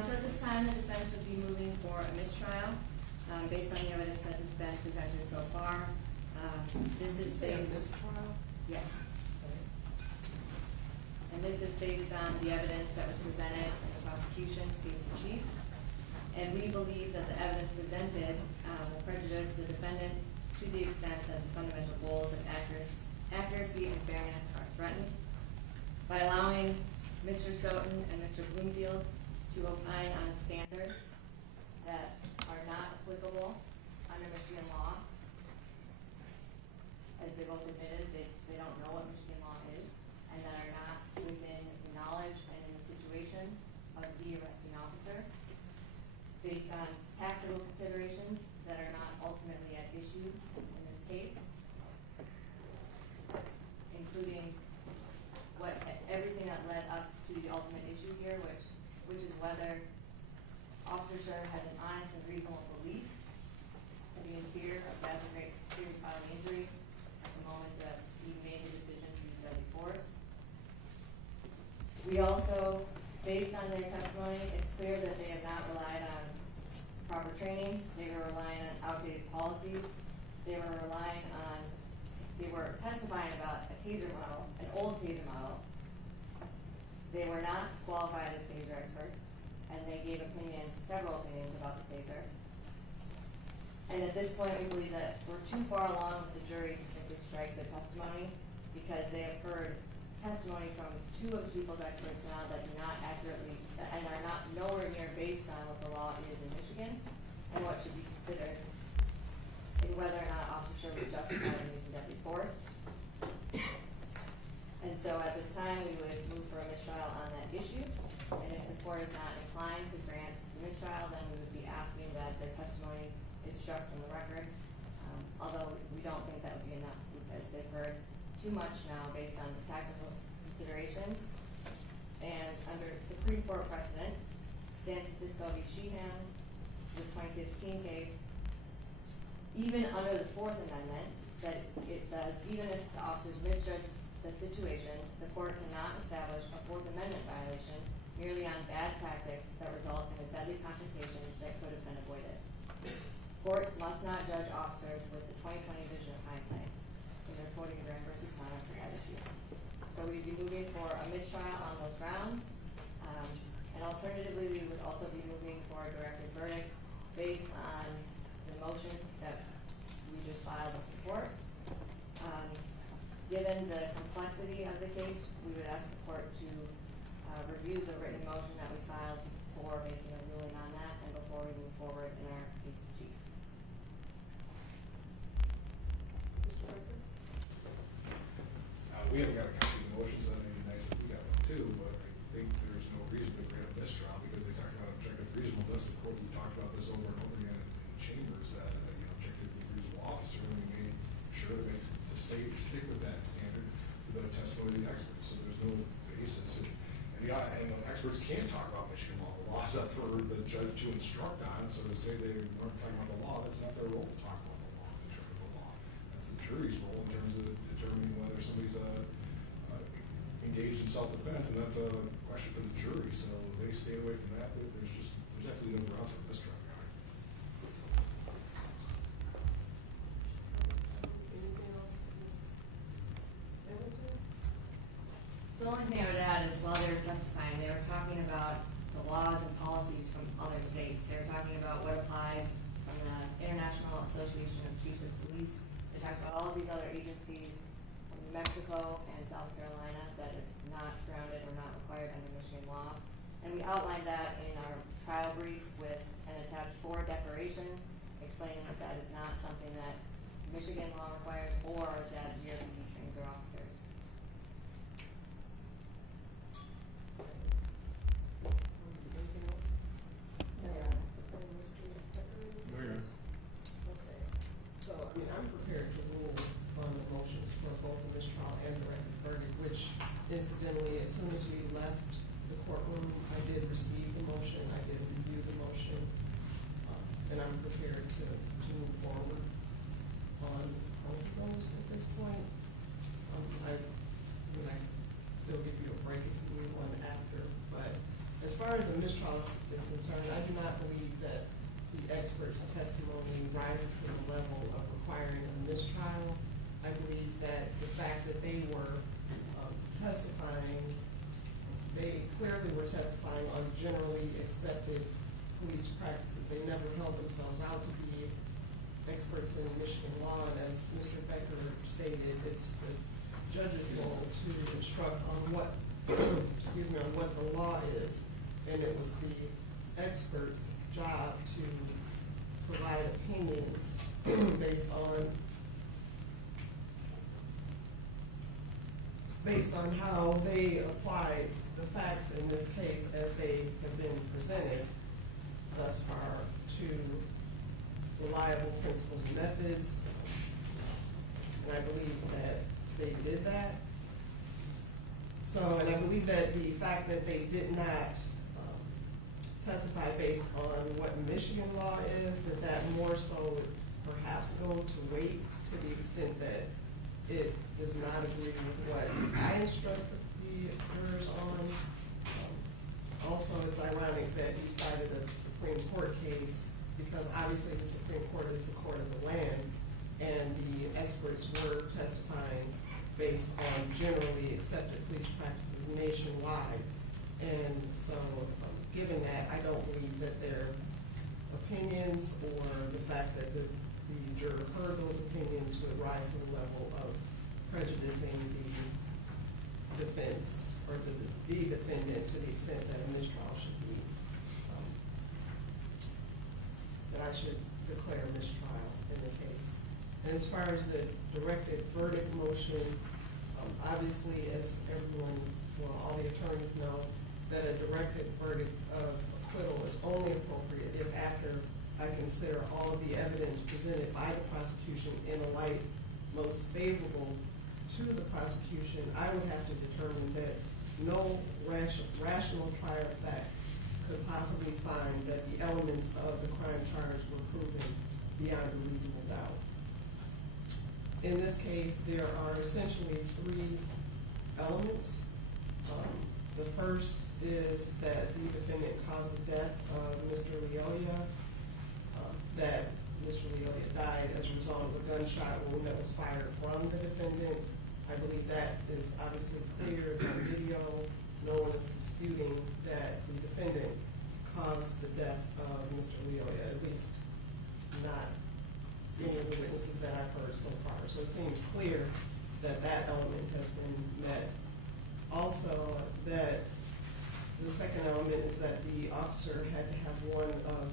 So at this time, the defense would be moving for a mistrial, based on the evidence that has been presented so far. This is Say based, this trial? yes. And this is based on the evidence that was presented in the prosecution's case in chief. And we believe that the evidence presented will prejudice the defendant to the extent that the fundamental goals of accuracy and fairness are threatened. By allowing Mr. Stoughton and Mr. Bloomfield to opine on standards that are not applicable under Michigan law, as they both admitted, they don't know what Michigan law is, and that are not within the knowledge and in the situation of the arresting officer, based on tactical considerations that are not ultimately at issue in this case, including everything that led up to the ultimate issue here, which is whether Officer Schurr had an honest and reasonable belief to be in fear of death or great serious bodily injury at the moment that he made the decision to use deadly force. We also, based on their testimony, it's clear that they have not relied on proper training. They were relying on outdated policies. They were testifying about a Taser model, an old Taser model. They were not qualified as Taser experts, and they gave several opinions about the Taser. And at this point, we believe that we're too far along with the jury to simply strike their testimony, because they have heard testimony from two of the people's experts now that do not accurately, and are not nowhere near based on what the law is in Michigan, and what should be considered in whether or not Officer Schurr was justified in using deadly force. And so at this time, we would move for a mistrial on that issue. And if the court is not inclined to grant the mistrial, then we would be asking that their testimony is struck from the record. Although we don't think that would be enough, because they've heard too much now based on the tactical considerations. And under Supreme Court precedent, San Francisco v. Sheehan, the 2015 case, even under the Fourth Amendment, that it says even if the officers misjudge the situation, the court cannot establish a Fourth Amendment violation merely on bad tactics that result in a deadly confrontation that could have been avoided. Courts must not judge officers with the 20/20 vision of hindsight. And they're quoting Graham versus Connor for that issue. So we'd be moving for a mistrial on those grounds. And alternatively, we would also be moving for a directed verdict based on the motions that we just filed with the court. Given the complexity of the case, we would ask the court to review the written motion that we filed before making a ruling on that, and before we move forward in our case in chief. Mr. Becker? We haven't got a copy of the motions, so it'd be nice if we got one too, but I think there's no reason to grant a mistrial, because they talk about objective reasonableness. The court, we talked about this over and over again in chambers, that, objectively reasonable officer, and we made sure to stick with that standard with the testimony of the experts, so there's no basis. And the experts can't talk about Michigan law. The law's up for the judge to instruct on, so to say they weren't talking about the law, that's not their role to talk about the law, to interpret the law. That's the jury's role in terms of determining whether somebody's engaged in self-defense, and that's a question for the jury, so they stay away from that. There's absolutely no grounds for mistrial. Anything else, Ms. Hamilton? The only thing I would add is while they were testifying, they were talking about the laws and policies from other states. They were talking about what applies from the International Association of Chiefs of Police. They talked about all of these other agencies from New Mexico and South Carolina, that it's not grounded or not required under Michigan law. And we outlined that in our trial brief with and attached 4 declarations explaining that that is not something that Michigan law requires, or that GRPD trains their officers. Anything else? No, Your Honor. Mr. Becker? No, Your Honor. Okay, so, I'm prepared to rule on the motions for both the mistrial and the directed verdict, which incidentally, as soon as we left the courtroom, I did receive the motion, I did review the motion, and I'm prepared to move forward on both of those at this point. as a mistrial is concerned, I do not believe that the expert's testimony rises to the level of requiring a mistrial. I believe that the fact that they were testifying, they clearly were testifying on generally accepted police practices. They never held themselves out to be experts in Michigan law, and as Mr. Becker stated, it's the judge's role to instruct on what, excuse me, on what the law is, and it was the expert's job to provide opinions based on how they applied the facts in this case as they have been presented thus far to reliable principles and methods. And I believe that they did that. So, and I believe that the fact that they did not testify based on what Michigan law is, that more so would perhaps go to weight to the extent that it does not agree with what I instruct the jurors on. Also, it's ironic that he cited a Supreme Court case because obviously the Supreme Court is the court of the land, and the experts were testifying based on generally accepted police practices nationwide. And so, given that, I don't believe that their opinions or the fact that the juror heard those opinions would rise to the level of prejudicing the defense or the defendant to the extent that a mistrial should be, that I should declare a mistrial in the case. And as far as the directed verdict motion, obviously, as everyone, well, all the attorneys know, that a directed verdict of acquittal is only appropriate if after I consider all of the evidence presented by the prosecution in a light most favorable to the prosecution, I would have to determine that no rational trier of fact could possibly find that the elements of the crime charge were proven beyond a reasonable doubt. In this case, there are essentially three elements. The first is that the defendant caused the death of Mr. Leolia, that Mr. Leolia died as a result of a gunshot wound that was fired from the defendant. I believe that is obviously clear in the video. No one is disputing that the defendant caused the death of Mr. Leolia, at least not any of the witnesses that I've heard so far. So it seems clear that that element has been met. Also, that the second element is that the officer had to have one of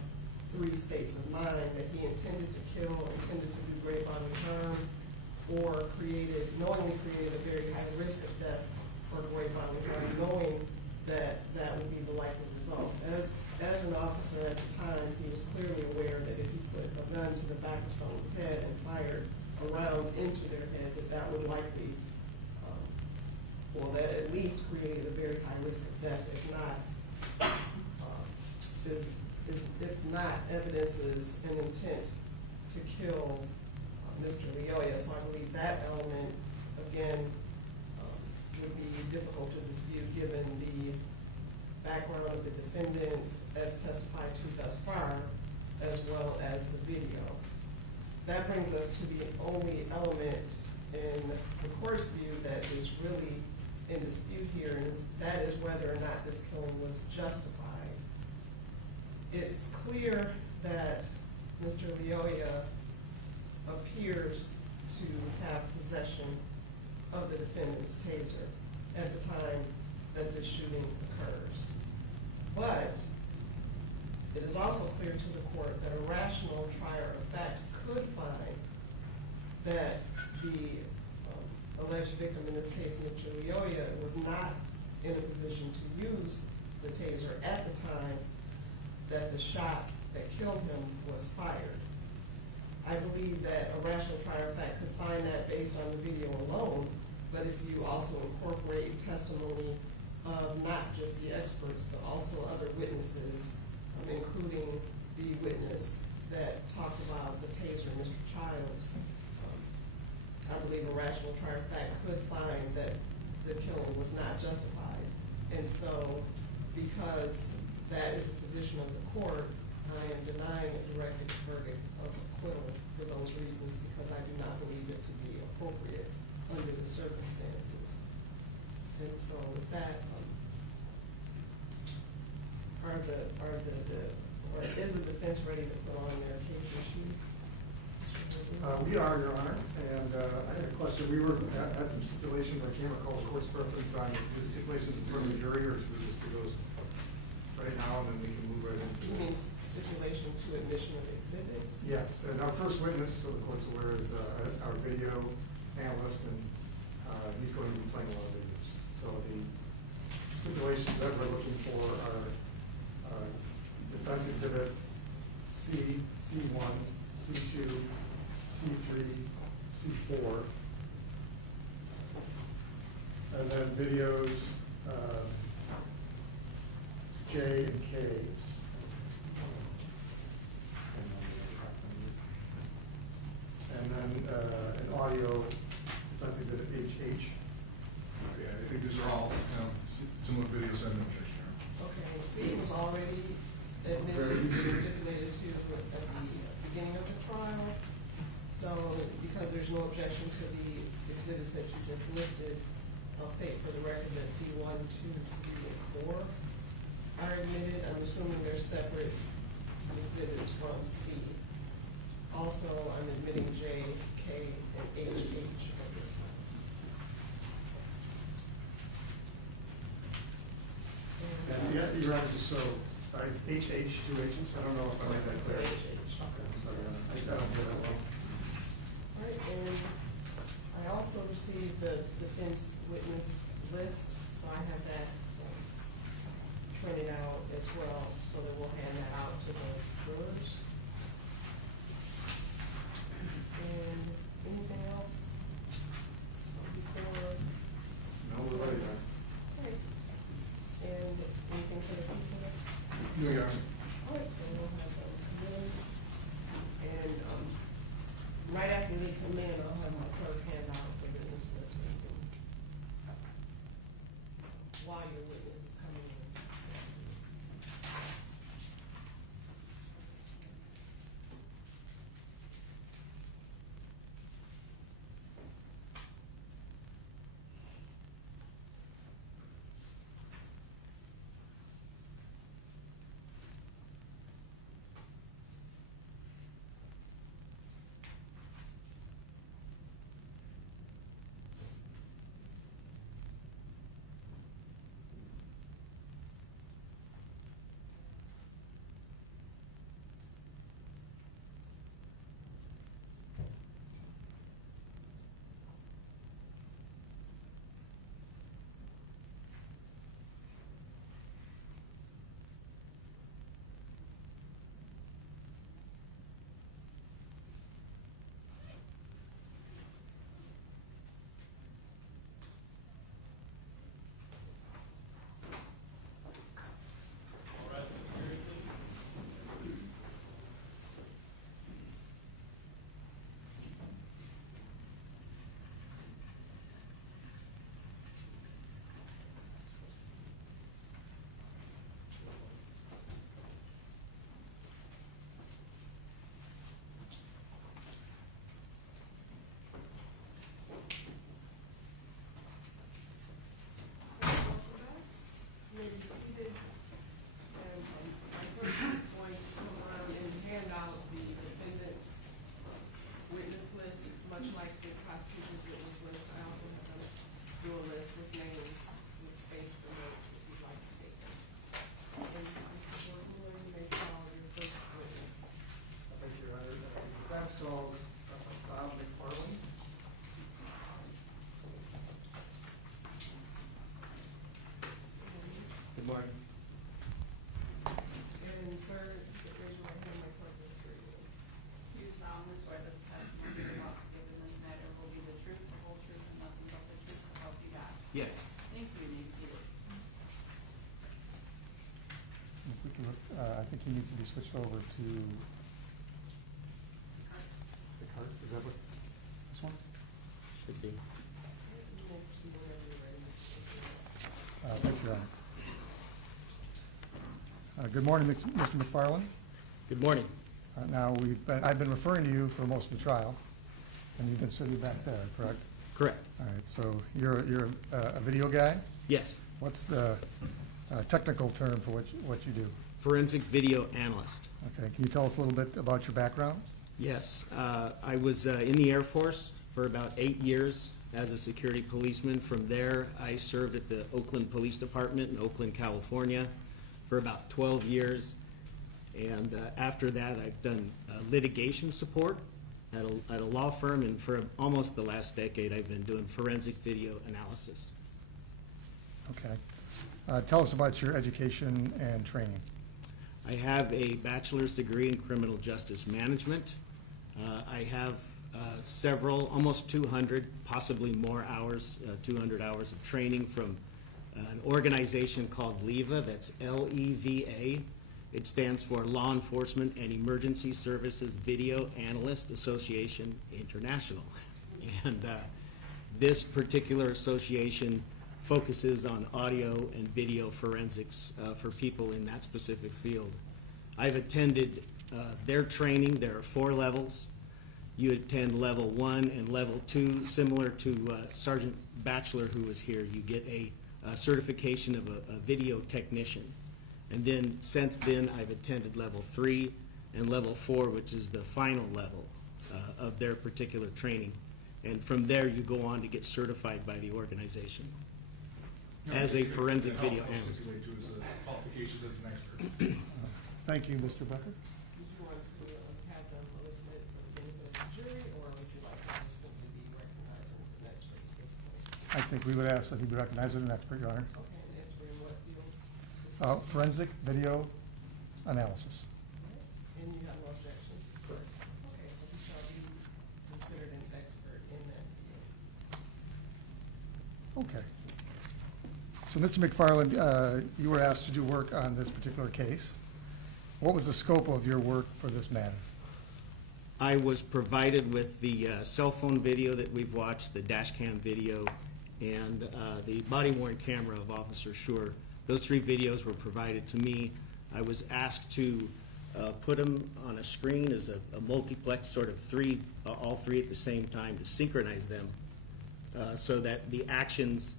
three states of mind: that he intended to kill, intended to do great bodily harm, or knowingly created a very high risk of death or great bodily harm, knowing that that would be the likely result. As an officer at the time, he was clearly aware that if he put a gun to the back of someone's head and fired a round into their head, that would likely, that at least created a very high risk of death, if not evidences an intent to kill Mr. Leolia. So I believe that element, again, would be difficult to dispute given the background of the defendant as testified to thus far, as well as the video. That brings us to the only element in the court's view that is really in dispute here, and that is whether or not this killing was justified. It's clear that Mr. Leolia appears to have possession of the defendant's taser at the time that the shooting occurs. But it is also clear to the court that a rational trier of fact could find that the alleged victim, in this case Mr. Leolia, was not in a position to use the taser at the time that the shot that killed him was fired. I believe that a rational trier of fact could find that based on the video alone, but if you also incorporate testimony of not just the experts, but also other witnesses, including the witness that talked about the taser, Mr. Childs, I believe a rational trier of fact could find that the killing was not justified. And so, because that is the position of the court, I am denying a directed verdict of acquittal for those reasons, because I do not believe it to be appropriate under the circumstances. And so with that, is the defense ready to put on their case issue? We are, Your Honor, and I had a question. We were at some stipulations. I can't recall the court's preference on the stipulations in front of the jury, or should we just do those right now, and then we can move right into You mean stipulation to admission of exhibits? Yes, and our first witness, so the court's aware, is our video analyst, and he's going to be playing a lot of videos. So the stipulations that we're looking for are defense exhibit C, C1, C2, C3, C4, and then videos J and K. And then an audio defense exhibit HH. Yeah, I think these are all, similar videos and objection. Okay, C was already admitted, stipulated to at the beginning of the trial. So because there's no objection to the exhibits that you just listed, I'll state for the record that C1, 2, 3, and 4 are admitted. I'm assuming they're separate exhibits from C. Also, I'm admitting J, K, and HH at this time. And yeah, you're right, just so, it's HH, two H's, I don't know if I made that clear. HH. Okay, I'm sorry, I don't hear that well. All right, and I also received the defense witness list, so I have that printed out as well, so that we'll hand that out to the jurors. And anything else before? No, we're ready now. Okay. And anything for the people? No, Your Honor. All right, so we'll have those then. And, right after they come in, I'll have my clerk hand out the witness list. While your witness is coming in. Much like the prosecution's witness list, I also have do a list with names, with space for notes, if you'd like to take them. And Mr. Board, you may call your first witness. Thank you, Your Honor. Defense calls Bob McFarland. Good morning. And sir, raise your right hand, my clerk will swear you in. Do you solemnly swear that the testimony you're about to give in this matter will be the truth, the whole truth, and nothing but the truth, so help you God? Yes. Thank you, you may be seated. If we can, I think he needs to be switched over to the cart. Is that what, this one? Should be. You may proceed whenever you're ready. Thank you, Your Honor. Good morning, Mr. McFarland. Good morning. Now, I've been referring to you for most of the trial, and you've been sitting back there, correct? Correct. All right, so you're a video guy? Yes. What's the technical term for what you do? Forensic video analyst. Okay, can you tell us a little bit about your background? Yes. I was in the Air Force for about 8 years as a security policeman. From there, I served at the Oakland Police Department in Oakland, California for about 12 years. And after that, I've done litigation support at a law firm, and for almost the last decade, I've been doing forensic video analysis. Okay. Tell us about your education and training. I have a bachelor's degree in criminal justice management. I have several, almost 200, possibly more hours, 200 hours of training from an organization called LEVA, that's L-E-V-A. It stands for Law Enforcement and Emergency Services Video Analyst Association International. And this particular association focuses on audio and video forensics for people in that specific field. I've attended their training. There are 4 levels. You attend level 1 and level 2, similar to Sergeant Batchelor, who was here. You get a certification of a video technician. And then, since then, I've attended level 3 and level 4, which is the final level of their particular training. And from there, you go on to get certified by the organization as a forensic video analyst. Qualifications as an expert. Thank you, Mr. Becker. Did you want to have them listed for the benefit of the jury, or would you like to just simply be recognized as an expert at this point? I think we would ask that he be recognized as an expert, Your Honor. Okay, an expert in what field? Forensic video analysis. And you have no objection? Correct. Okay, so he shall be considered an expert in that field. Okay. So, Mr. McFarland, you were asked to do work on this particular case. What was the scope of your work for this matter? I was provided with the cell phone video that we've watched, the dash cam video, and the body-worn camera of Officer Schurr. Those 3 videos were provided to me. I was asked to put them on a screen as a multiplex, sort of all three at the same time, to synchronize them so that the actions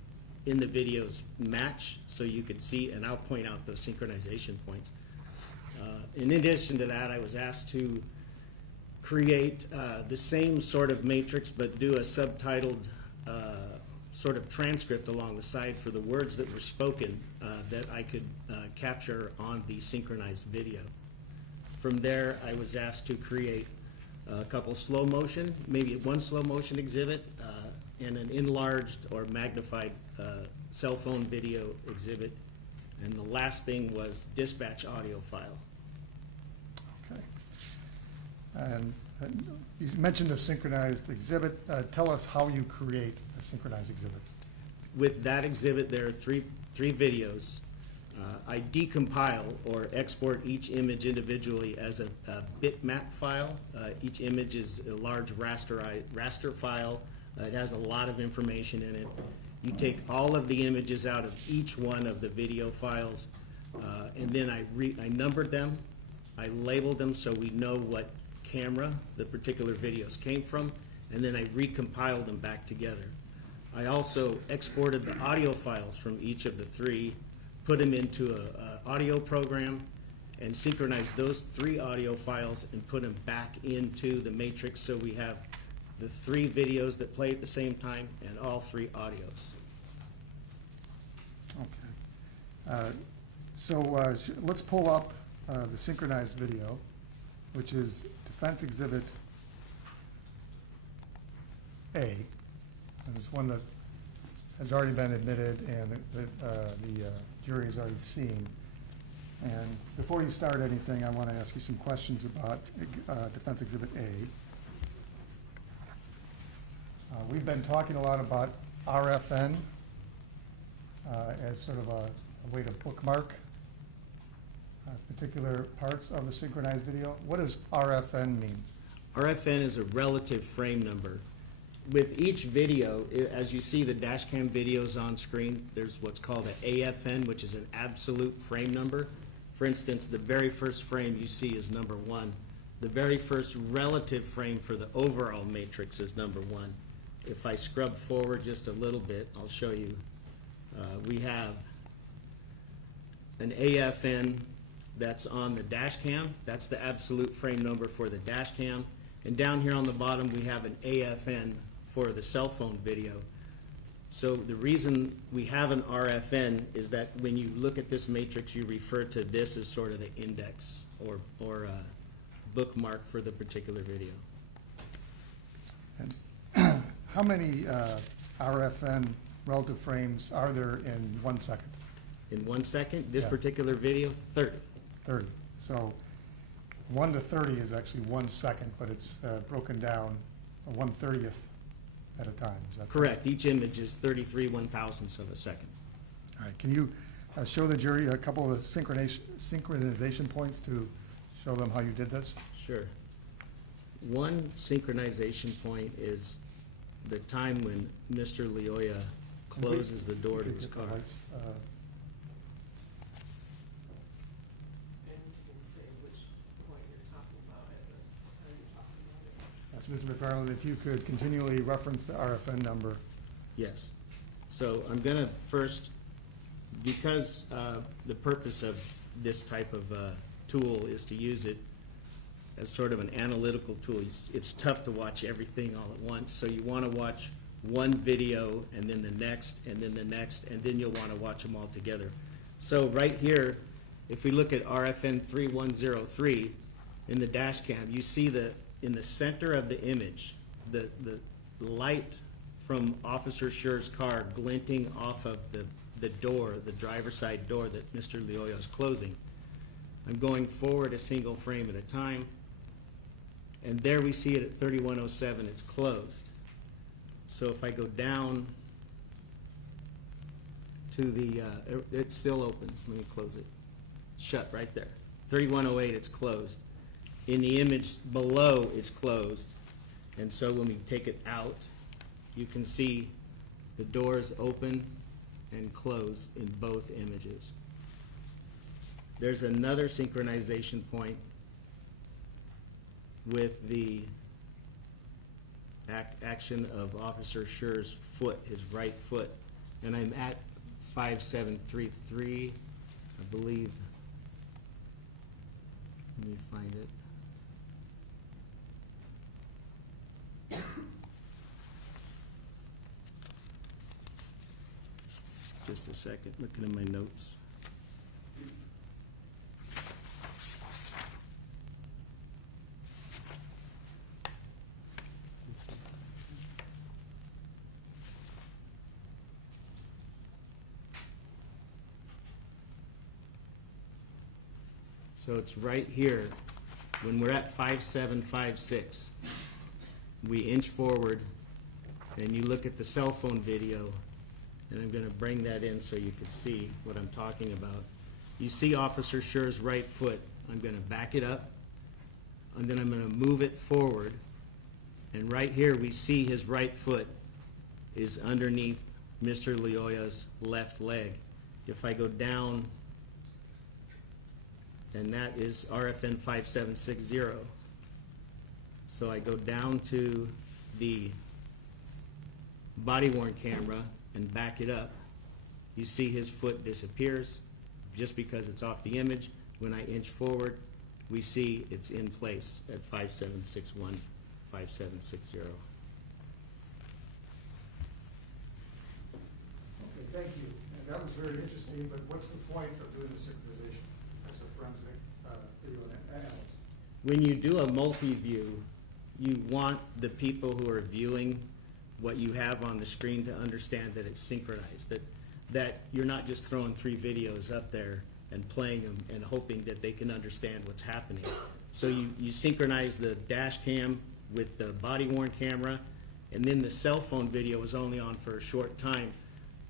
in the videos match, so you could see, and I'll point out those synchronization points. In addition to that, I was asked to create the same sort of matrix, but do a subtitled sort of transcript along the side for the words that were spoken that I could capture on the synchronized video. From there, I was asked to create a couple slow motion, maybe 1 slow motion exhibit, and an enlarged or magnified cell phone video exhibit. And the last thing was dispatch audio file. Okay. And you mentioned a synchronized exhibit. Tell us how you create a synchronized exhibit. With that exhibit, there are three videos. I decompile or export each image individually as a bitmap file. Each image is a large raster file. It has a lot of information in it. You take all of the images out of each one of the video files, and then I numbered them. I labeled them so we know what camera the particular videos came from, and then I recompiled them back together. I also exported the audio files from each of the 3, put them into an audio program, and synchronized those 3 audio files and put them back into the matrix, so we have the 3 videos that play at the same time and all 3 audios. Okay. So let's pull up the synchronized video, which is Defense Exhibit A. And it's one that has already been admitted and the jury has already seen. And before you start anything, I want to ask you some questions about Defense Exhibit A. We've been talking a lot about RFN as sort of a way to bookmark particular parts of the synchronized video. What does RFN mean? RFN is a relative frame number. With each video, as you see the dash cam videos on screen, there's what's called an AFN, which is an absolute frame number. For instance, the very first frame you see is number 1. The very first relative frame for the overall matrix is number 1. If I scrub forward just a little bit, I'll show you. We have an AFN that's on the dash cam. That's the absolute frame number for the dash cam. And down here on the bottom, we have an AFN for the cell phone video. So the reason we have an RFN is that when you look at this matrix, you refer to this as sort of the index or bookmark for the particular video. And how many RFN relative frames are there in 1 second? In 1 second, this Yeah. particular video, 30. 30. So 1 to 30 is actually 1 second, but it's broken down 1/30th at a time. Is that Correct. Each image is 33 1,000ths of a second. All right. Can you show the jury a couple of the synchronization points to show them how you did this? Sure. One synchronization point is the time when Mr. Leoya closes the door to his Get the car. lights, And you can say which point you're talking about at the time you're talking about it. That's Mr. McFarland, if you could continually reference the RFN number. Yes. So I'm gonna first, because the purpose of this type of tool is to use it as sort of an analytical tool. It's tough to watch everything all at once, so you wanna watch one video and then the next and then the next, and then you'll wanna watch them all together. So right here, if we look at RFN 3103 in the dash cam, you see in the center of the image, the light from Officer Schurr's car glinting off of the door, the driver's side door that Mr. Leoya is closing. I'm going forward a single frame at a time, and there we see it at 3107, it's closed. So if I go down to the, it's still open, let me close it. Shut right there. 3108, it's closed. In the image below, it's closed. And so when we take it out, you can see the doors open and close in both images. There's another synchronization point with the action of Officer Schurr's foot, his right foot. And I'm at 5733, I believe. Let me find it. Just a second, looking at my notes. So it's right here, when we're at 5756, we inch forward, and you look at the cell phone video, and I'm gonna bring that in so you can see what I'm talking about. You see Officer Schurr's right foot. I'm gonna back it up, and then I'm gonna move it forward, and right here, we see his right foot is underneath Mr. Leoya's left leg. If I go down, and that is RFN 5760. So I go down to the body-worn camera and back it up. You see his foot disappears just because it's off the image. When I inch forward, we see it's in place at 5761, 5760. Okay, thank you. And that was very interesting, but what's the point of doing the synchronization as a forensic video analyst? When you do a multi-view, you want the people who are viewing what you have on the screen to understand that it's synchronized, that you're not just throwing 3 videos up there and playing them and hoping that they can understand what's happening. So you synchronize the dash cam with the body-worn camera, and then the cell phone video was only on for a short time,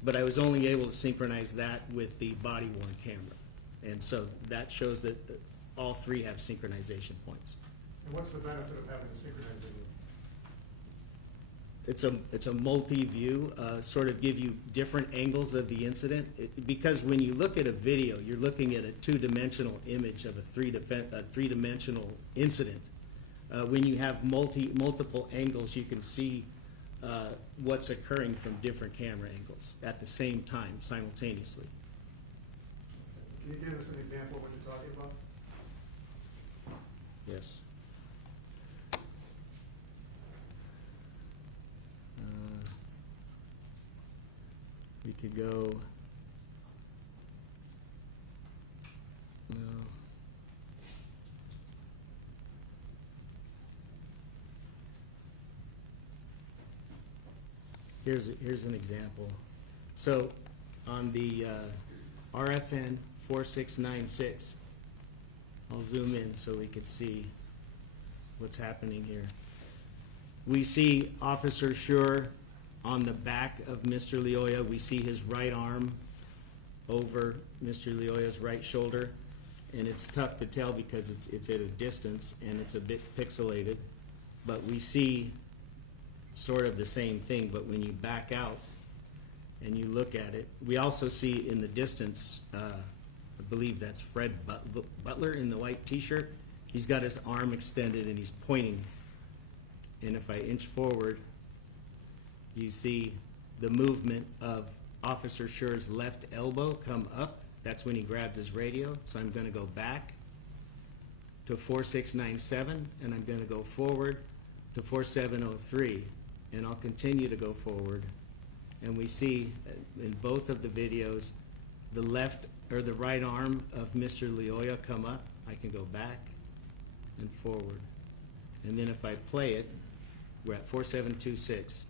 but I was only able to synchronize that with the body-worn camera. And so that shows that all 3 have synchronization points. And what's the benefit of having a synchronized video? it's a multi-view, sort of give you different angles of the incident. Because when you look at a video, you're looking at a two-dimensional image of a three-dimensional incident. When you have multiple angles, you can see what's occurring from different camera angles at the same time, simultaneously. Can you give us an example of what you're talking about? Yes. We could go. No. Here's an example. So on the RFN 4696, I'll zoom in so we can see what's happening here. We see Officer Schurr on the back of Mr. Leoya. We see his right arm over Mr. Leoya's right shoulder, and it's tough to tell because it's at a distance and it's a bit pixelated, but we see sort of the same thing. But when you back out and you look at it, we also see in the distance, I believe that's Fred Butler in the white t-shirt. He's got his arm extended and he's pointing. And if I inch forward, you see the movement of Officer Schurr's left elbow come up. That's when he grabbed his radio. So I'm going to go back to 4697, and I'm going to go forward to 4703, and I'll continue to go forward. And we see in both of the videos the left or the right arm of Mr. Leoya come up. I can go back and forward. And then if I play it, we're at 4726.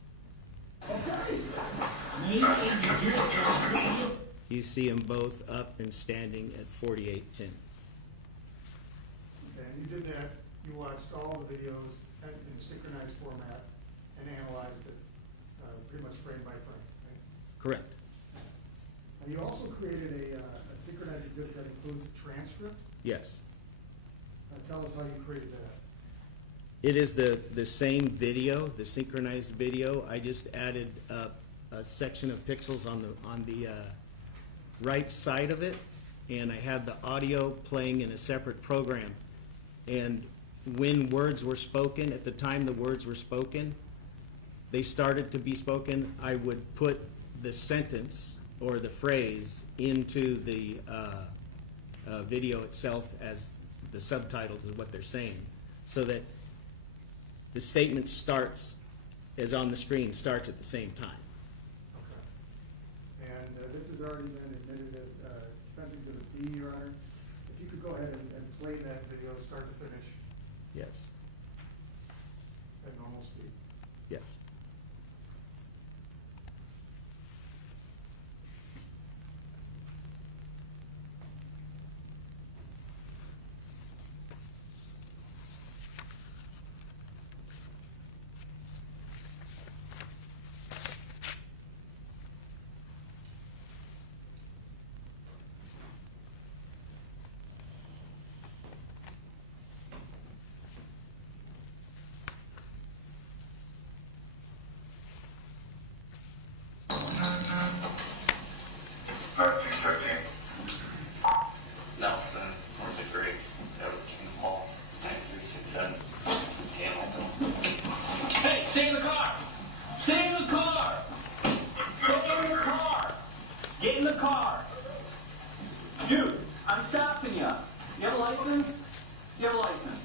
You see them both up and standing at 4810. Okay, and you did that, you watched all the videos in a synchronized format and analyzed it pretty much frame by frame, right? Correct. And you also created a synchronized exhibit that includes a transcript. Yes. Tell us how you created that. It is the same video, the synchronized video. I just added a section of pixels on the right side of it, and I had the audio playing in a separate program. And when words were spoken, at the time the words were spoken, they started to be spoken, I would put the sentence or the phrase into the video itself as the subtitles of what they're saying, so that the statement starts, as on the screen, starts at the same time. Okay. And this has already been admitted as offense exhibit B, Your Honor. If you could go ahead and play that video start to finish Yes. at normal speed. Yes. Nelson, North of Griggs, King Hall, 9367, Hamilton. Hey, stay in the car! Stay in the car! Stay in the car! Get in the car! Dude, I'm stopping you. You have a license? You have a license?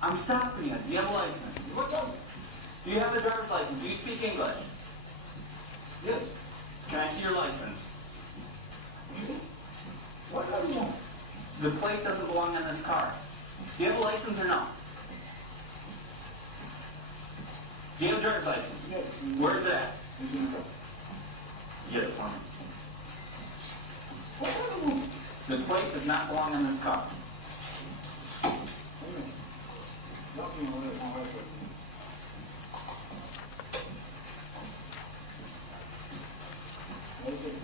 I'm stopping you. Do you have a license? Do you have a driver's license? Do you speak English? Yes. Can I see your license? What do you want? The plate doesn't belong on this car. Do you have a license or no? Do you have a driver's license? Yes. Where's it at? It's in the car. Get it for me. What do you want? The plate does not belong on this car. Wait a minute. Y'all can't let my wife with me. Okay.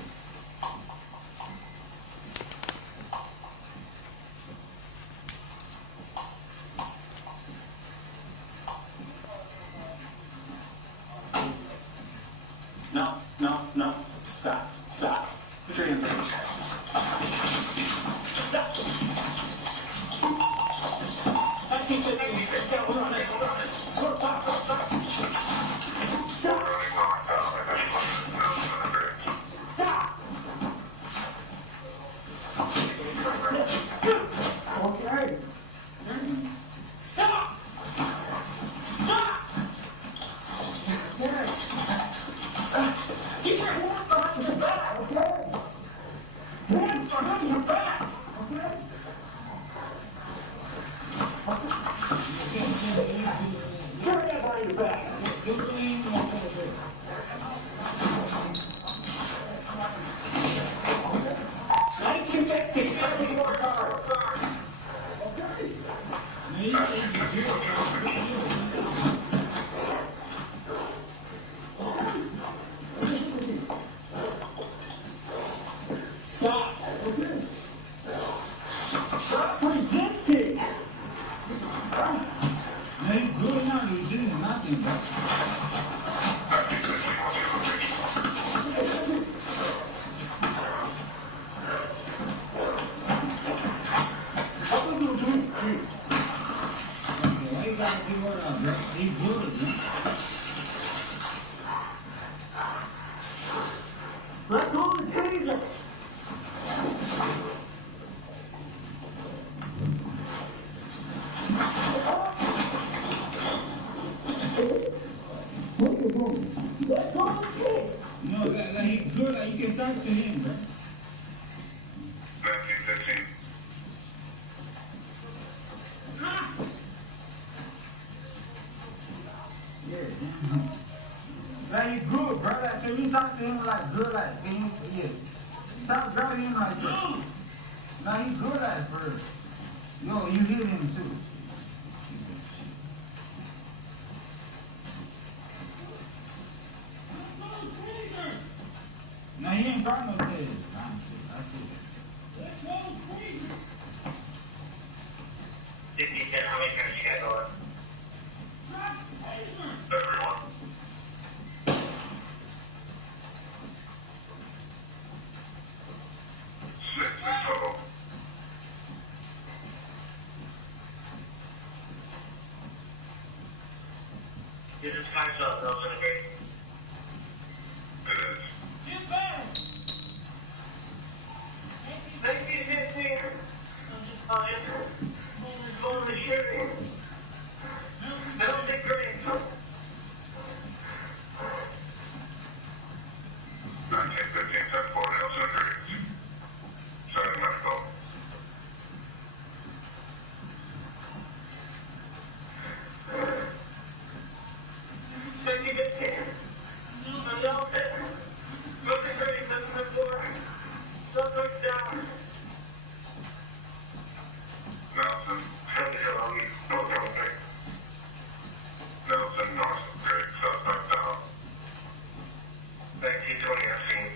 Turn that behind your back. Stop. Stop resisting. Hey, good now, you see nothing. Why you gotta do what up, bro? He good, man. Let go of the taser. Let go of the taser. No, that he good. Like, you can talk to him, bro. 1915. Yeah. Like, he good, bro. Like, can you talk to him like good, like, can you, yeah. Stop grabbing him like that. Nah, he good at first. Yo, you hit him too. Nah, he ain't got no taser. I see. Did you get how many times you got going? Everyone. Six in total. Is this time zone, Nelson and Grady? It is. Get back. 1915. On the shooting. Nelson Grady. 1915, 10-4, Nelson Grady. Sorry, medical. Nelson, Nelson, North, Greg, suspect down. 1920, I've seen.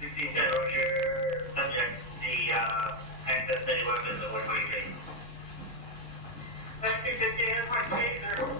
1510, Roger, subject, the, access to any weapons, and what do you think? 1950, here's my taser.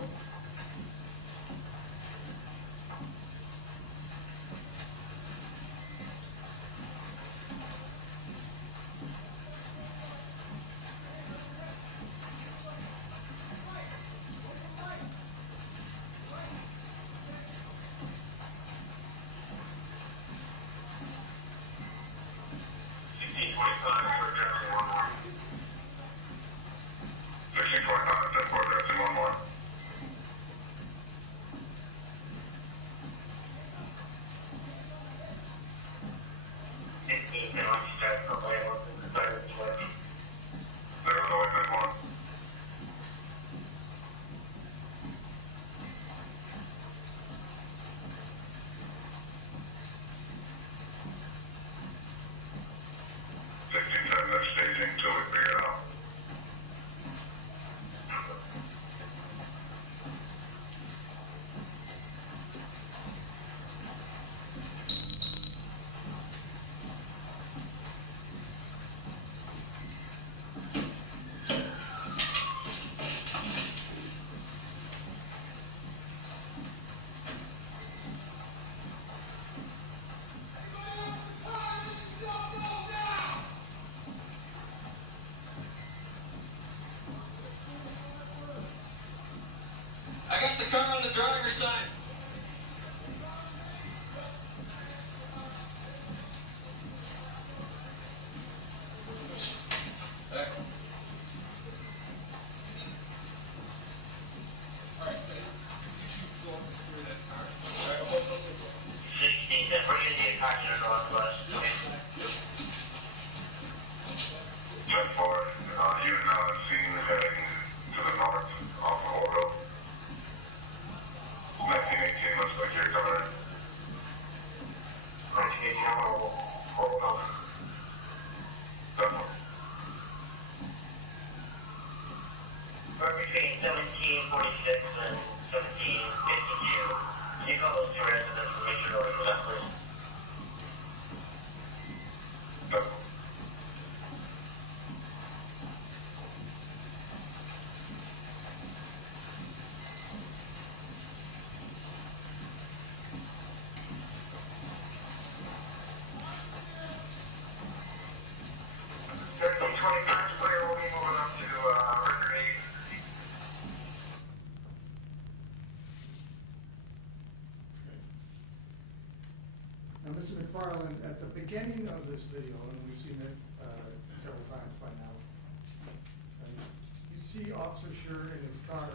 Staging till we figure it out. I got the car on the driver's side. between 1746 and 1752. Can you call those two residents for make sure order for that, please? Sure. Vehicle 25 is clear. We'll be moving up to record 8. Now, Mr. McFarland, at the beginning of this video, and we've seen it several times by now, you see Officer Schurr in his car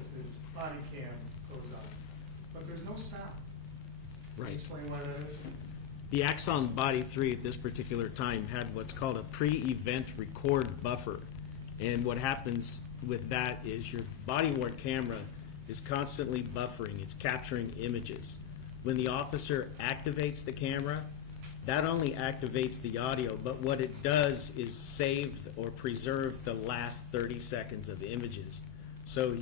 as his body cam goes on, but there's no sound. Can you Right. explain why that is? The Axon Body 3 at this particular time had what's called a pre-event record buffer. And what happens with that is your body-worn camera is constantly buffering, it's capturing images. When the officer activates the camera, that only activates the audio, but what it does is save or preserve the last 30 seconds of images. So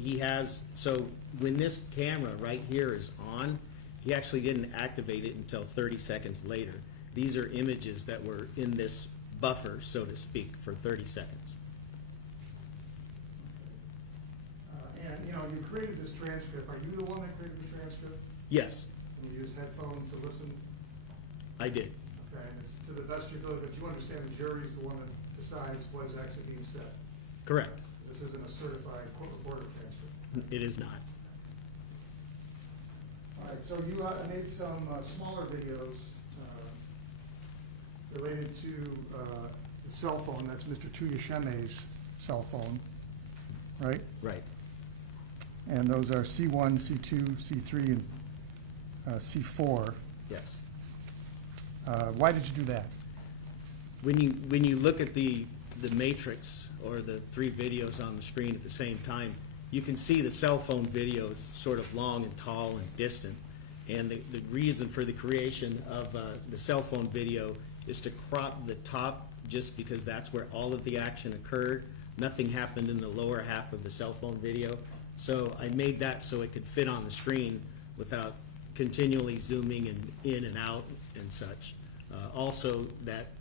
when this camera right here is on, he actually didn't activate it until 30 seconds later. These are images that were in this buffer, so to speak, for 30 seconds. And, you know, you created this transcript. Are you the one that created the transcript? Yes, And you use headphones to listen? I did. Okay, and it's to the best of your ability, but you understand the jury's the one that decides what is actually being said. Correct. This isn't a certified court reporter transcript. It is not. All right, so you made some smaller videos related to the cell phone. That's Mr. Tuyasheme's cell phone, right? Right. And those are C1, C2, C3, and C4. Yes. Why did you do that? When you look at the matrix or the three videos on the screen at the same time, you can see the cell phone videos sort of long and tall and distant. And the reason for the creation of the cell phone video is to crop the top just because that's where all of the action occurred. Nothing happened in the lower half of the cell phone video. So I made that so it could fit on the screen without continually zooming and in and out and such. Also, that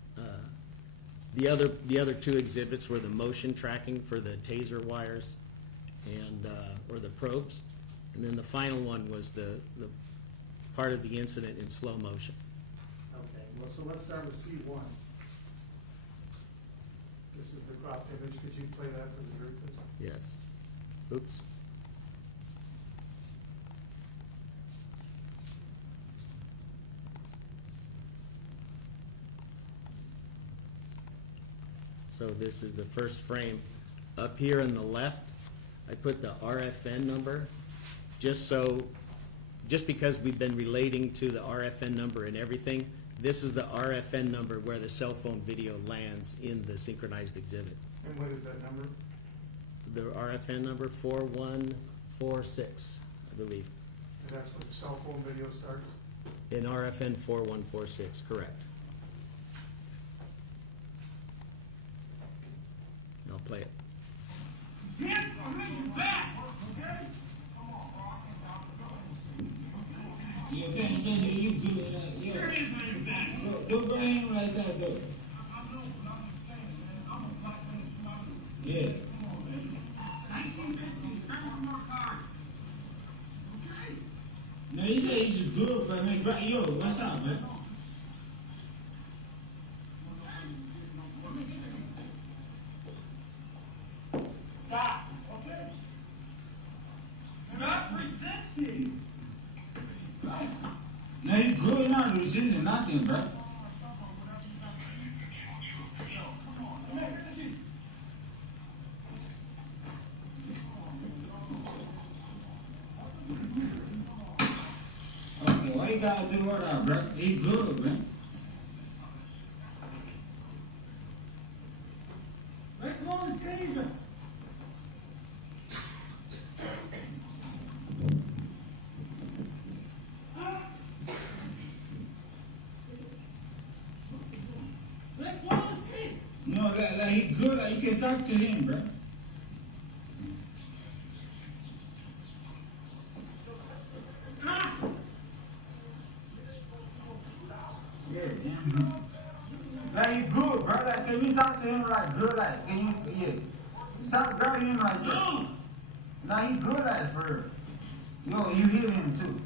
the other two exhibits were the motion tracking for the taser wires and or the probes, and then the final one was the part of the incident in slow motion. Okay, well, so let's start with C1. This is the cropped image. Could you play that for the jury, please? Yes. Oops. So this is the first frame. Up here on the left, I put the RFN number, just because we've been relating to the RFN number and everything, this is the RFN number where the cell phone video lands in the synchronized exhibit. And what is that number? The RFN number 4146, I believe. And that's when the cell phone video starts? In RFN 4146, correct. And I'll play it. Hands behind your back! You can't just you do it like Put your hands behind your back! Don't bring him like that, though. Yeah. 1915, 7 more cars. No, he said he's good for me. But yo, what's up, man? Stop! Okay? Stop resisting! No, he's good, not resisting nothing, bro. Okay, why you gotta do all that, bro? He good, man. Let go of the taser! Let go of the taser! No, he good. You can talk to him, bro. talk to him like good like, can you, yeah. Stop grabbing him like that. Now he good like for real. Yo, you hit him too.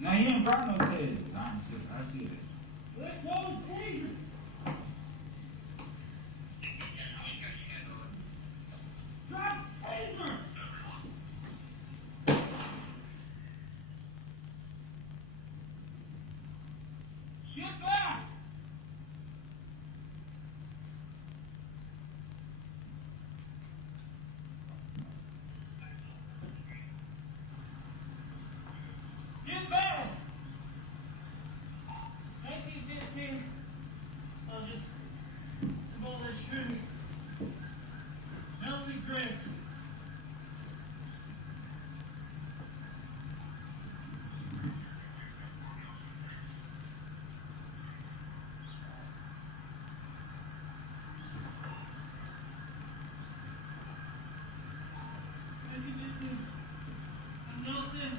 Now he ain't got no taser. I see it. Let go of the taser. Drop taser. Get back. Get back. 1915. I'll just demolish shooting. Nelson Grant. Nelson.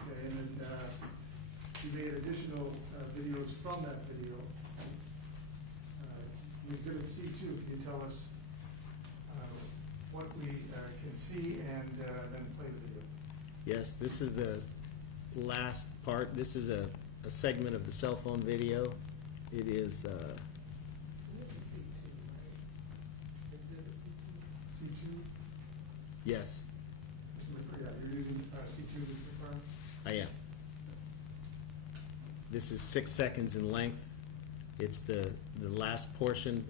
Okay, and then, you made additional videos from that video. Exhibit C2, can you tell us what we can see and then play the video? Yes, this is the last part. This is a segment of the cell phone video. It is, This is C2, right? Exhibit C2. C2? yes, Yeah, you're using C2 to confirm? I am. This is 6 seconds in length. It's the last portion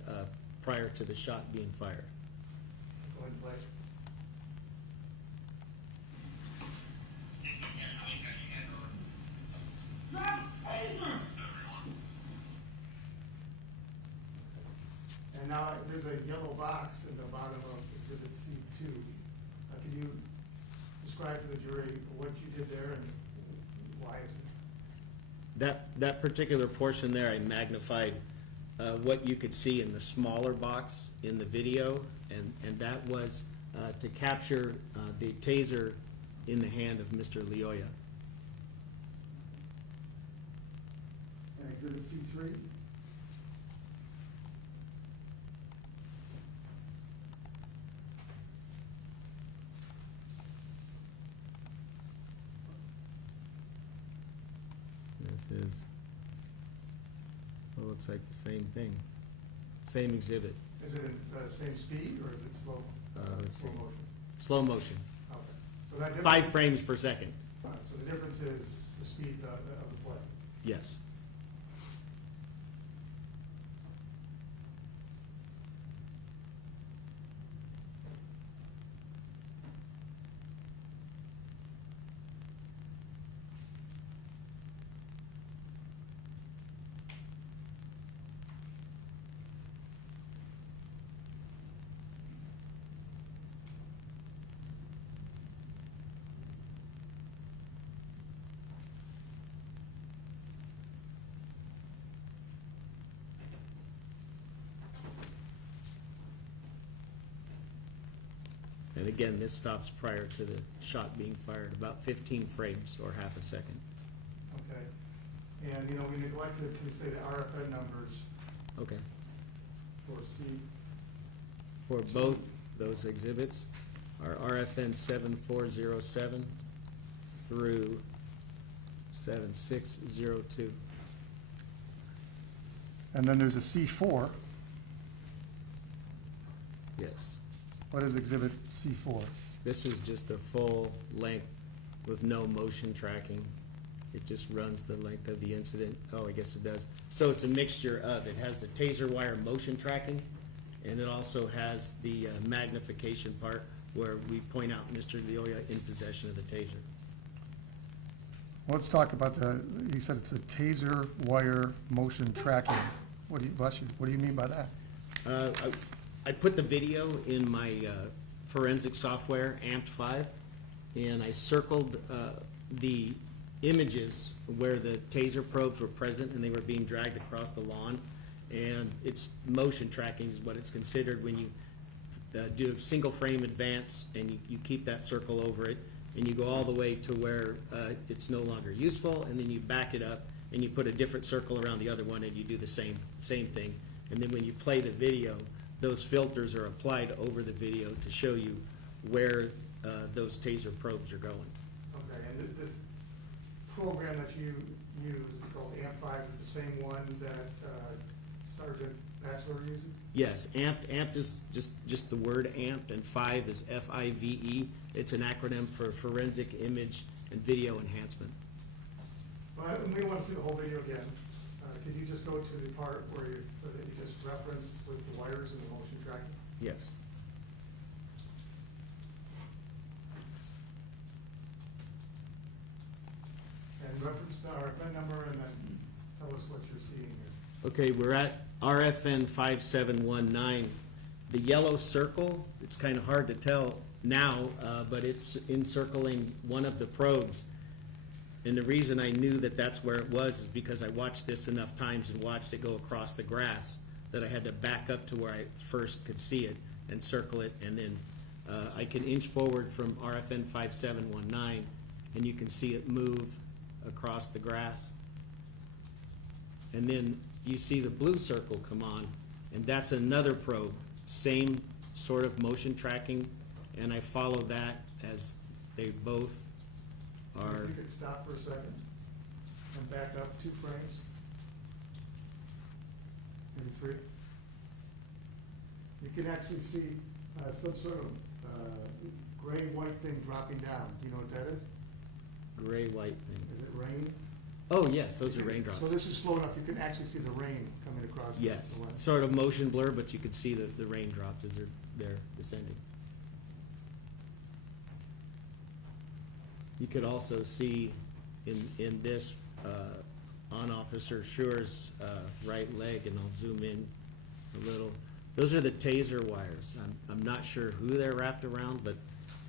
prior to the shot being fired. Go ahead and play. Drop taser. And now there's a yellow box in the bottom of exhibit C2. Can you describe to the jury what you did there and why is it? That particular portion there, I magnified what you could see in the smaller box in the video, and that was to capture the taser in the hand of Mr. Leoya. And exhibit C3? This is, well, looks like the same thing, same exhibit. Is it in the same speed or is it slow? Let's Slow see. motion? Slow motion, Okay. So that 5 difference, frames per second, all right, so the difference is the speed of the play. yes. And again, this stops prior to the shot being fired, about 15 frames or half a second. Okay. And, you know, we neglected to say the RFN numbers Okay. for C. For both those exhibits are RFN 7407 through 7602. And then there's a C4. Yes. What is exhibit C4? This is just the full length with no motion tracking. It just runs the length of the incident. Oh, I guess it does. So it's a mixture of, it has the taser wire motion tracking, and it also has the magnification part where we point out Mr. Leoya in possession of the taser. Let's talk about you said it's the taser wire motion tracking. What do you, bless you, what do you mean by that? I put the video in my forensic software, AMP5, and I circled the images where the taser probes were present and they were being dragged across the lawn. And it's motion tracking is what it's considered when you do a single frame advance, and you keep that circle over it, and you go all the way to where it's no longer useful, and then you back it up, and you put a different circle around the other one, and you do the same thing. And then when you play the video, those filters are applied over the video to show you where those taser probes are going. Okay, and this program that you use is called AMP5, it's the same one that Sergeant Batchelor uses? Yes, AMP is just the word AMP, and 5 is FIVE. It's an acronym for Forensic Image and Video Enhancement. Well, we don't want to see the whole video again. Could you just go to the part where you just referenced with the wires and the motion tracking? Yes. And reference the RFN number and then tell us what you're seeing here. Okay, we're at RFN 5719. The yellow circle, it's kind of hard to tell now, but it's encircling one of the probes. And the reason I knew that that's where it was is because I watched this enough times and watched it go across the grass that I had to back up to where I first could see it and circle it, and then I can inch forward from RFN 5719, and you can see it move across the grass. And then you see the blue circle come on, and that's another probe, same sort of motion tracking, and I follow that as they both are. If you could stop for a second and back up 2 frames, maybe 3. You can actually see some sort of gray-white thing dropping down. Do you know what that is? Gray-white thing. Is it rain? Oh, yes, those are raindrops. So this is slow enough, you can actually see the rain coming across the Yes, lens. sort of motion blur, but you can see the raindrops as they're descending. You could also see in this on Officer Schurr's right leg, and I'll zoom in a little. Those are the taser wires. I'm not sure who they're wrapped around, but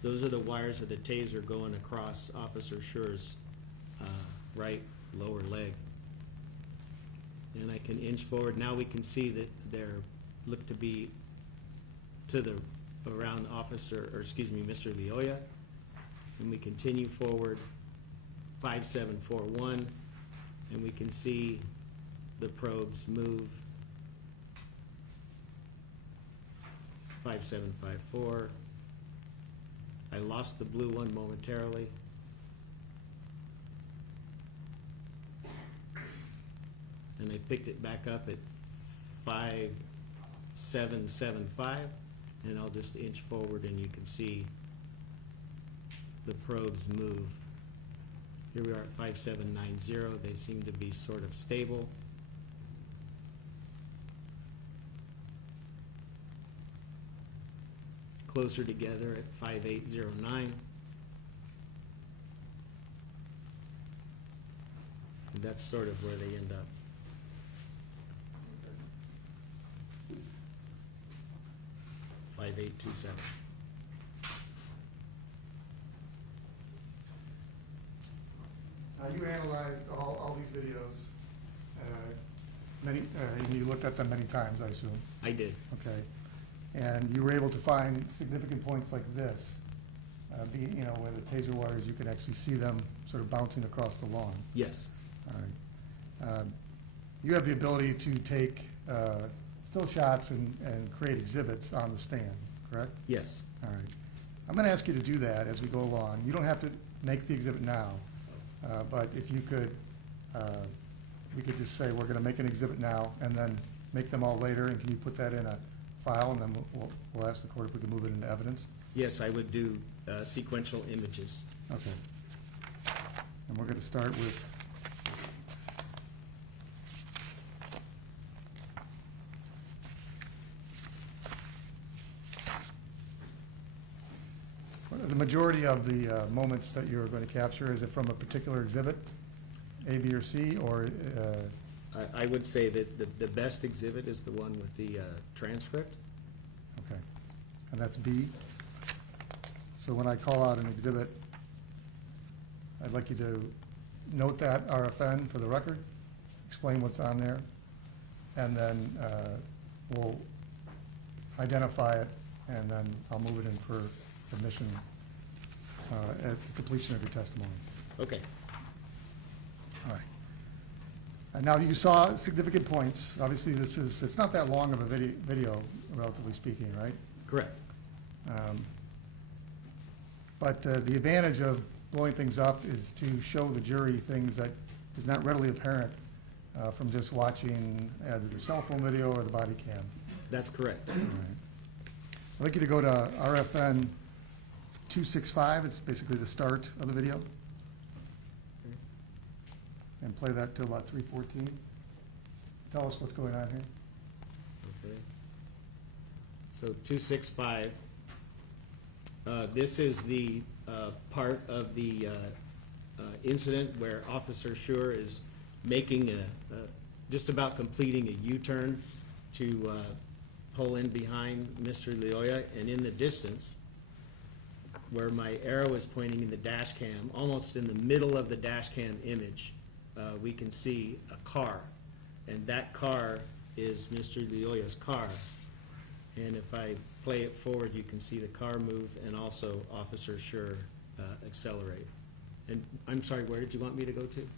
those are the wires of the taser going across Officer Schurr's right lower leg. And I can inch forward. Now we can see that they're look to be to the around Mr. Leoya. And we continue forward 5741, and we can see the probes move 5754. I lost the blue one momentarily. And I picked it back up at 5775, and I'll just inch forward and you can see the probes move. Here we are at 5790. They seem to be sort of stable. Closer together at 5809. And that's sort of where they end up. Okay. 5827. Now, you analyzed all these videos, and you looked at them many times, I assume, I did. okay? And you were able to find significant points like this, where the taser wires, you could actually see them sort of bouncing across the lawn. Yes. All right. You have the ability to take still shots and create exhibits on the stand, correct? Yes. All right. I'm going to ask you to do that as we go along. You don't have to make the exhibit now, but if you could, we could just say, we're going to make an exhibit now, and then make them all later, and can you put that in a file, and then we'll ask the court if we can move it into evidence? Yes, I would do sequential images. Okay. And we're going to start with the majority of the moments that you're going to capture. Is it from a particular exhibit, A, B, or C, or? I would say that the best exhibit is the one with the transcript. Okay, and that's B. So when I call out an exhibit, I'd like you to note that RFN for the record, explain what's on there, and then we'll identify it and then I'll move it in for admission at the completion of your testimony. Okay. All right. And now you saw significant points. Obviously, it's not that long of a video, relatively speaking, right? Correct. But the advantage of blowing things up is to show the jury things that is not readily apparent from just watching either the cell phone video or the body cam. That's correct. All right. I'd like you to go to RFN 265. It's basically the start of the video. And play that till about 3:14. Tell us what's going on here. Okay. So 265, this is the part of the incident where Officer Schurr is making just about completing a U-turn to pull in behind Mr. Leoya, and in the distance, where my arrow is pointing in the dash cam, almost in the middle of the dash cam image, we can see a car, and that car is Mr. Leoya's car. And if I play it forward, you can see the car move and also Officer Schurr accelerate. And I'm sorry, where did you want me to go to?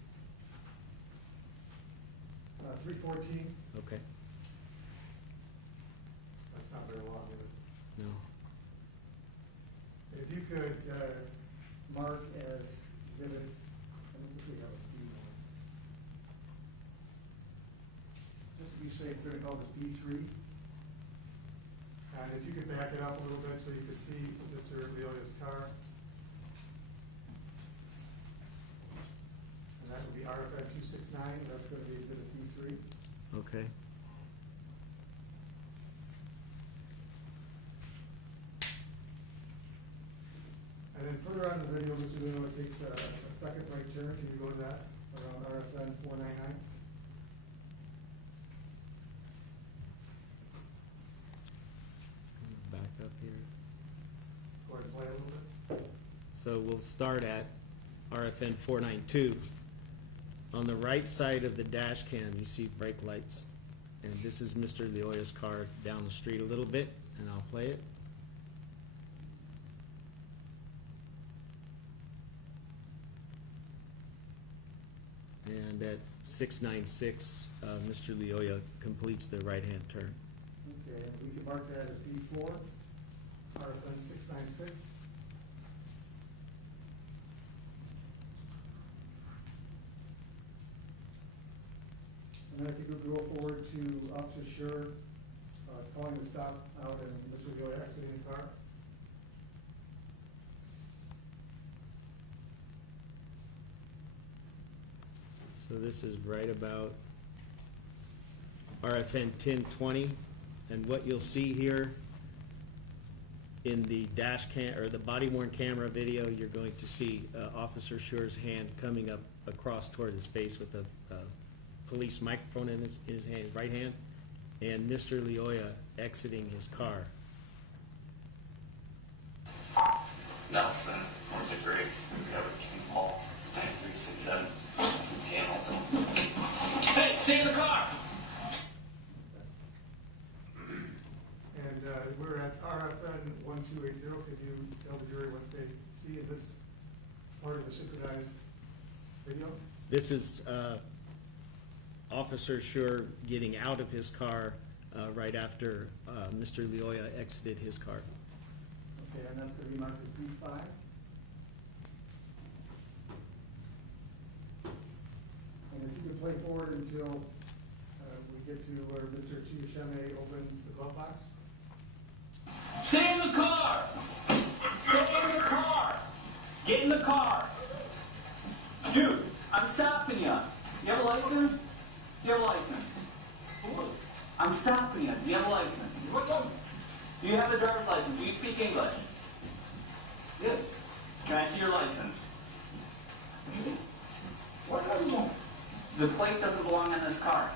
3:14. Okay, That's not very long, is it? no. If you could mark as exhibit, I don't think we have a few more. Just to be safe, we're gonna call this B3. And if you could back it up a little bit so you could see Mr. Leoya's car. And that would be RFN 269, that's gonna be exhibit B3. Okay. And then further on in the video, Mr. Leoya takes a second right turn. Can you go to that around RFN 499? Just gonna back up here. Go ahead and play a little bit. So we'll start at RFN 492. On the right side of the dash cam, you see brake lights. And this is Mr. Leoya's car down the street a little bit, and I'll play it. And at 696, Mr. Leoya completes the right-hand turn. Okay, and we can mark that as B4, RFN 696. And then if you could go forward to Officer Schurr, calling the stop out and Mr. Leoya exiting the car. So this is right about RFN 1020, and what you'll see here in the dash cam, or the body-worn camera video, you're going to see Officer Schurr's hand coming up across toward his face with a police microphone in his hand, right hand, and Mr. Leoya exiting his car. Nelson, north of Griggs, recovered King Hall, 9367, Hey, stay in the car! And we're at RFN 1280. Could you tell the jury what they see in this part of the synchronized video? This is Officer Schurr getting out of his car right after Mr. Leoya exited his car. Okay, and that's going to be marked as B5. And if you could play forward until we get to where Mr. Chiyoshime opens the glove box. Stay in the car! Stay in the car! Get in the car! Dude, I'm stopping you. You have a license? You have a license? I'm stopping you. Do you have a license? Do you have a driver's license? Do you speak English? Yes. Can I see your license? What do you want? The plate doesn't belong in this car.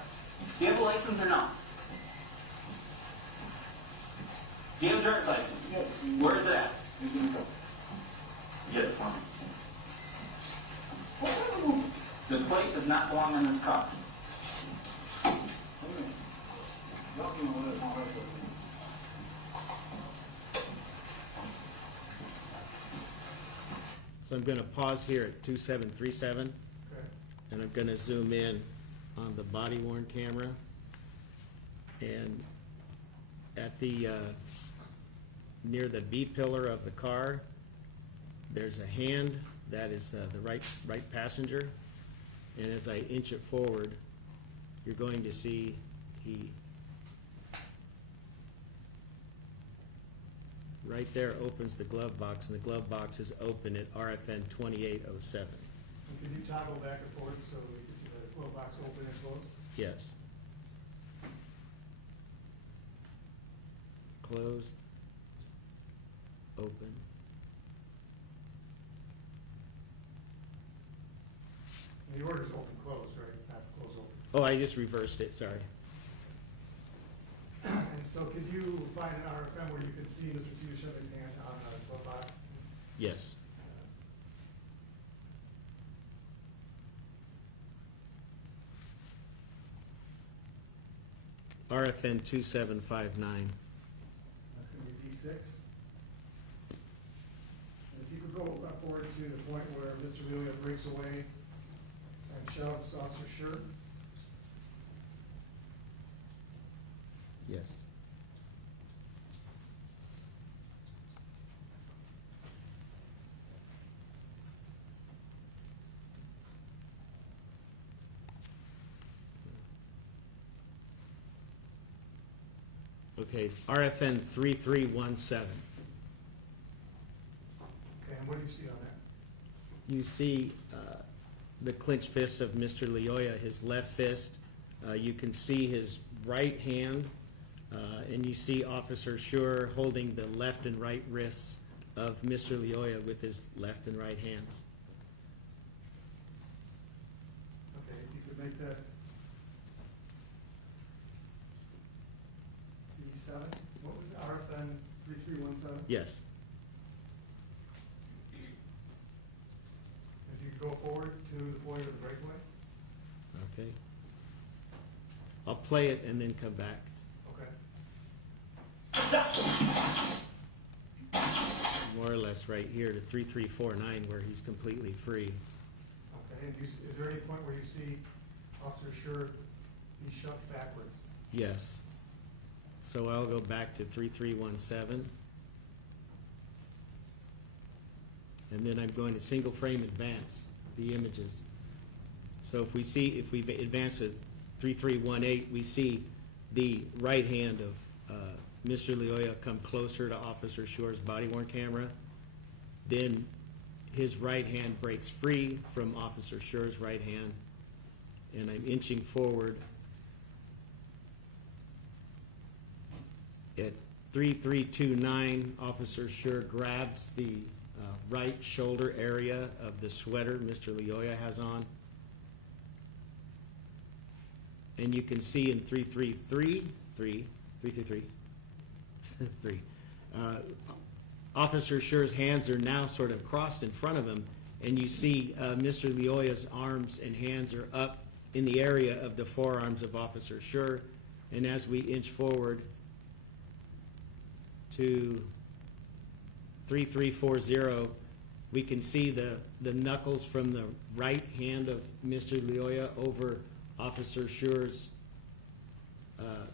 Do you have a license or no? Do you have a driver's license? Yes. Where is it at? You can go. Get it for me. What do you want? The plate does not belong in this car. So I'm gonna pause here at 2737, Okay. and I'm gonna zoom in on the body worn camera. And at the, near the B pillar of the car, there's a hand that is the right passenger. And as I inch it forward, you're going to see he right there opens the glove box, and the glove box is open at RFN 2807. Can you toggle back and forth so we can see the glove box open and close? Yes. Closed. Open. And the order's open, close, right? Not close, open. Oh, I just reversed it, sorry. And so could you find an RFM where you can see Mr. Fushevi's hand on the glove box? Yes. RFN 2759. That's gonna be D6. And if you could go forward to the point where Mr. Lelia breaks away and shoves Officer Schurr. Yes. Okay, RFN 3317. Okay, and what do you see on that? You see the clenched fist of Mr. Leoya, his left fist. You can see his right hand, and you see Officer Schurr holding the left and right wrists of Mr. Leoya with his left and right hands. Okay, if you could make that D7, what was it, RFN 3317? Yes. If you could go forward to the point of the breakaway? Okay. I'll play it and then come back. Okay. More or less right here to 3349 where he's completely free. Okay, and is there any point where you see Officer Schurr be shoved backwards? Yes. So I'll go back to 3317. And then I'm going to single frame advance the images. So if we advance to 3318, we see the right hand of Mr. Leoya come closer to Officer Schurr's body worn camera. Then his right hand breaks free from Officer Schurr's right hand, and I'm inching forward. At 3329, Officer Schurr grabs the right shoulder area of the sweater Mr. Leoya has on. And you can see in 333, Officer Schurr's hands are now sort of crossed in front of him, and you see Mr. Leoya's arms and hands are up in the area of the forearms of Officer Schurr. And as we inch forward to 3340, we can see the knuckles from the right hand of Mr. Leoya over Officer Schurr's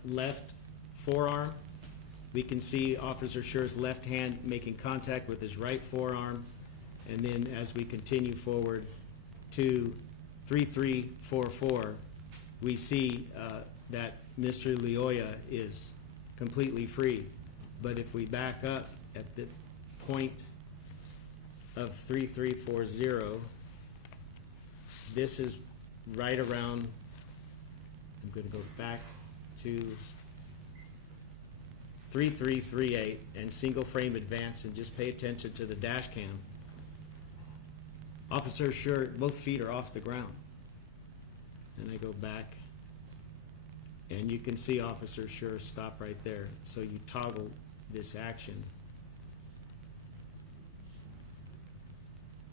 left forearm. We can see Officer Schurr's left hand making contact with his right forearm. And then as we continue forward to 3344, we see that Mr. Leoya is completely free. But if we back up at the point of 3340, this is right around, I'm going to go back to 3338 and single frame advance and just pay attention to the dash cam. Officer Schurr, both feet are off the ground. And I go back and you can see Officer Schurr stop right there. So you toggle this action.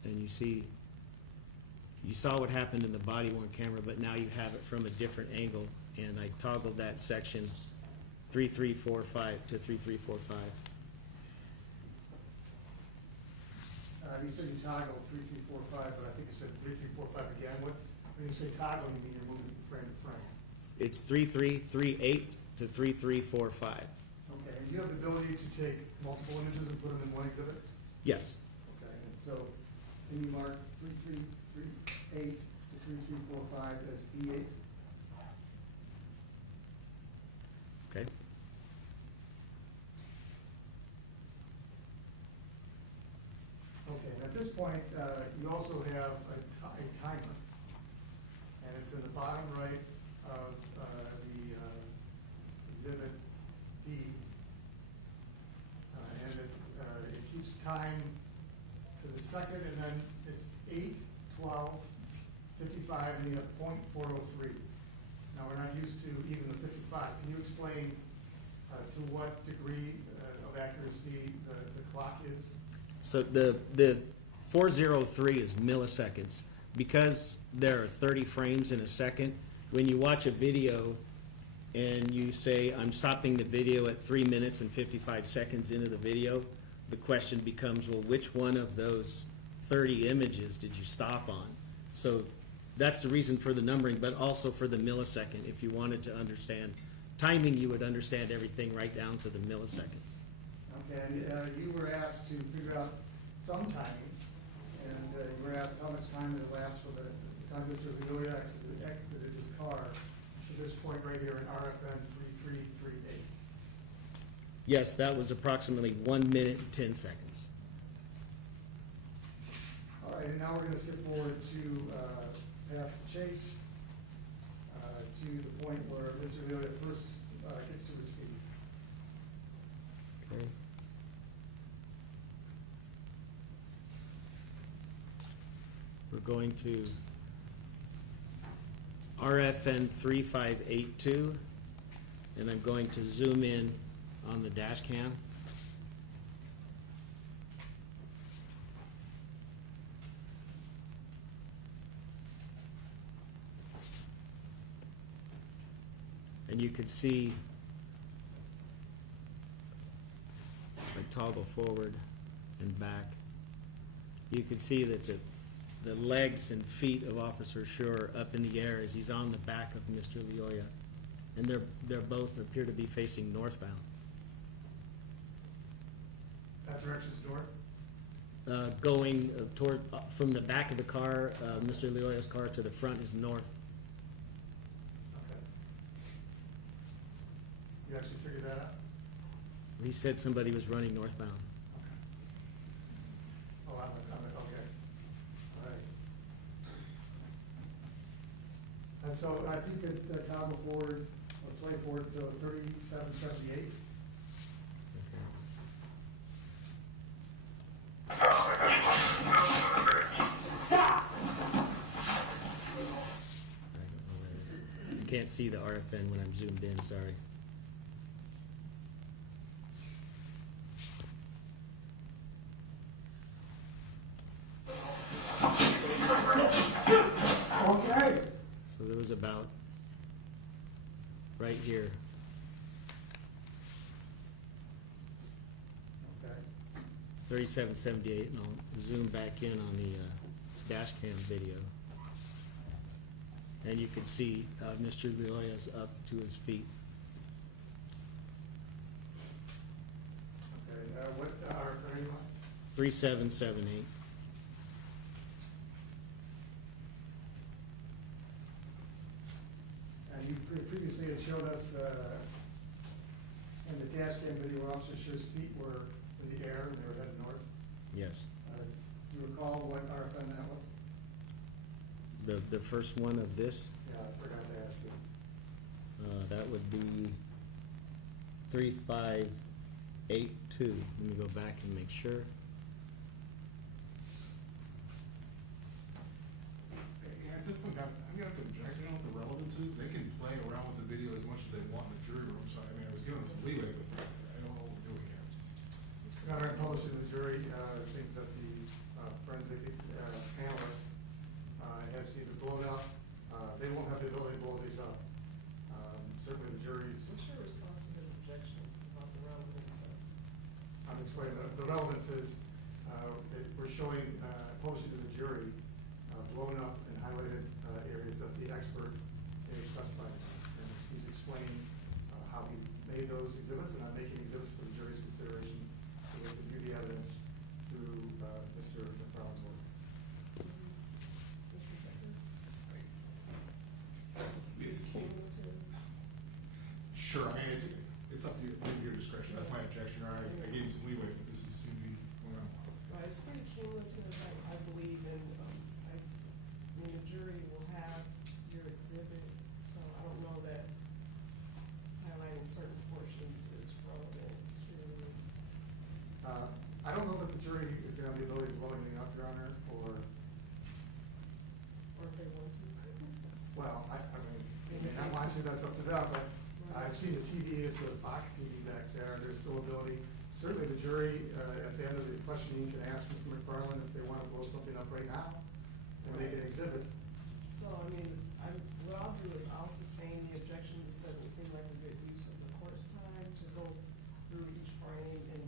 And you see, you saw what happened in the body worn camera, but now you have it from a different angle. And I toggled that section 3345 to 3345. you said you toggle 3, 3, 4, 5, but I think you said 3, 3, 4, 5 again. When you say toggle, you mean you're moving from frame to frame. It's 3-3-3-8 to 3-3-4-5. Okay, and you have the ability to take multiple images and put them in one exhibit? Yes. Okay, and so can you mark 3, 3, 3, 8 to 3, 3, 4, 5 as B8? Okay. Okay, and at this point, you also have a timer, and it's in the bottom right of the exhibit D, and it keeps time to the second, and then it's 8, 12, 55, and you have .403. Now, we're not used to even the 55. Can you explain to what degree of accuracy the clock is? So the 403 is milliseconds. Because there are 30 frames in a second, when you watch a video and you say, I'm stopping the video at 3 minutes and 55 seconds into the video, the question becomes, well, which one of those 30 images did you stop on? So that's the reason for the numbering, but also for the millisecond. If you wanted to understand timing, you would understand everything right down to the millisecond. Okay, and you were asked to figure out some timing, and you were asked how much time it lasts for the time Mr. Leoya exited his car to this point right here in RFN 3338. Yes, that was approximately 1 minute and 10 seconds. All right, and now we're going to skip forward to past the chase to the point where Mr. Leoya first gets to his feet. Okay. We're going to RFN 3582, and I'm going to zoom in on the dash cam. And you can see, if I toggle forward and back, you can see that the legs and feet of Officer Schurr up in the air as he's on the back of Mr. Leoya. And they're both appear to be facing northbound. That direction's north? Going toward, from the back of the car, Mr. Leoya's car, to the front is north. Okay. You actually figured that out? He said somebody was running northbound. Oh, I'm okay. All right. And so I think that toggle forward, or play forward to 3778. You can't see the RFN when I'm zoomed in, sorry. Okay. So there was about, right here, Okay. 3778, and I'll zoom back in on the dash cam video. And you can see Mr. Leoya's up to his feet. Okay, what are you on? 3778. And you previously had showed us in the dash cam video where Officer Schur's feet were in the air and they were headed north. Yes. Do you recall what RFN that was? The first one of this, Yeah, I forgot to ask you. that would be 3582. Let me go back and make sure. At this point, I'm gonna object, you know what the relevance is, they can play around with the video as much as they want in the jury room, so I mean, I was giving them some leeway, but I don't know what we're doing here. It's not published in the jury, things that the forensic analyst has either blown up, they won't have the ability to blow these up. Certainly the jury's, What's your response to his objection about the relevance of? I'm explaining, the relevance is, we're showing, posted to the jury, blown up and highlighted areas that the expert is specified. And he's explained how he made those exhibits, and I'm making exhibits for the jury's consideration, so they can view the evidence through Mr. McFarland's work. Sure, I mean, it's up to your discretion, that's my objection, I gave you some leeway, but this is seem to be going on. Right, it's pretty cumulative, I believe, and, I mean, the jury will have your exhibit, so I don't know that highlighting certain portions is relevant, it's extremely. I don't know that the jury is gonna have the ability to blow anything up, Your Honor, or, Or if they want to. well, I mean, they may not want to, that's up to them, but I've seen the TV, it's a box TV back there, there's still ability. Certainly the jury, at the end of the questioning, can ask Mr. McFarland if they want to blow something up right now and make an exhibit. So, I mean, what I'll do is I'll sustain the objection. This doesn't seem like a good use of the court's time to go through each frame and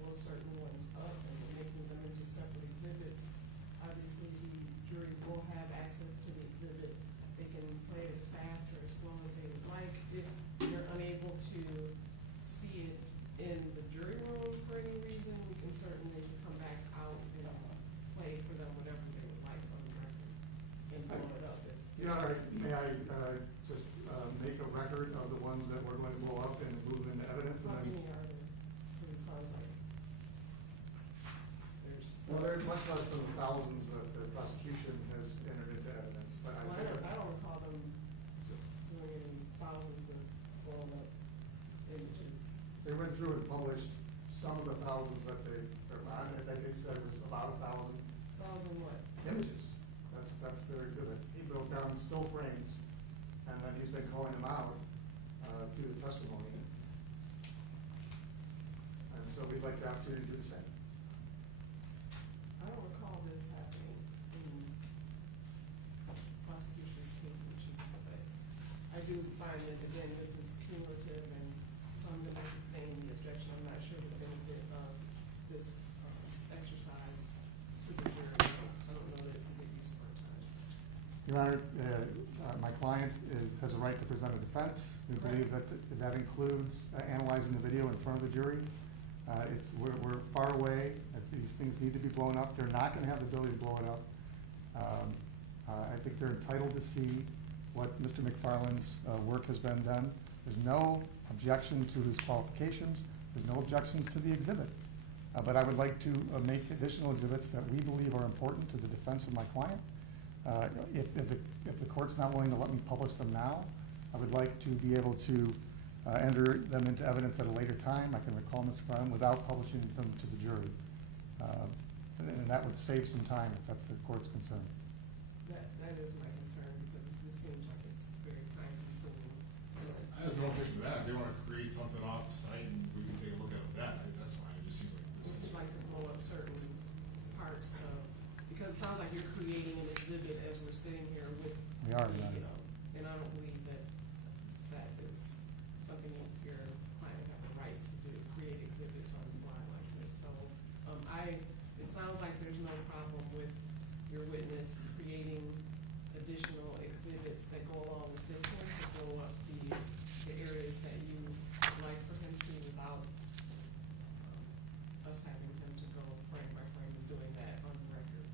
blow certain ones up and making them into separate exhibits. Obviously, the jury will have access to the exhibit. They can play it as fast or as slow as they would like. If you're unable to see it in the jury room for any reason, we can certainly come back out and play for them whatever they would like on the record and blow it up. Your Honor, may I just make a record of the ones that we're going to blow up and move them into evidence? And How then, many are there? It sounds like there's. well, there's much less than the thousands that the prosecution has entered into evidence, but Well, I don't recall them doing any thousands of blown up images. they went through and published some of the thousands that they, I think they said it was about 1,000 Thousand what? images. That's their exhibit. He broke down still frames, and then he's been calling them out through the testimony. And so we'd like the opportunity to do the same. I don't recall this happening in prosecution's case in chief, but I do find that, again, this is cumulative, and so I'm gonna sustain the objection. I'm not sure the benefit of this exercise to the jury. I don't know that it's a good use of our time. Your Honor, my client has a right to present a defense. We believe that that includes analyzing the video in front of the jury. We're far away. These things need to be blown up. They're not going to have the ability to blow it up. I think they're entitled to see what Mr. McFarland's work has been done. There's no objection to his qualifications. There's no objections to the exhibit. But I would like to make additional exhibits that we believe are important to the defense of my client. If the court's not willing to let me publish them now, I would like to be able to enter them into evidence at a later time. I can recall Mr. Brown without publishing them to the jury. And that would save some time if that's the court's concern. That is my concern, because this seems like it's very time consuming. I have no objection to that, if they wanna create something off-site and we can take a look at it then, that's fine, it just seems like this Would is. you like to blow up certain parts of, because it sounds like you're creating an exhibit as we're sitting here with. We are, the, Your Honor. and I don't believe that that is something your client would have the right to do, create exhibits on the fly like this. So, it sounds like there's no problem with your witness creating additional exhibits that go along with this one to blow up the areas that you would like for him to without us having him to go frame by frame and doing that on the record.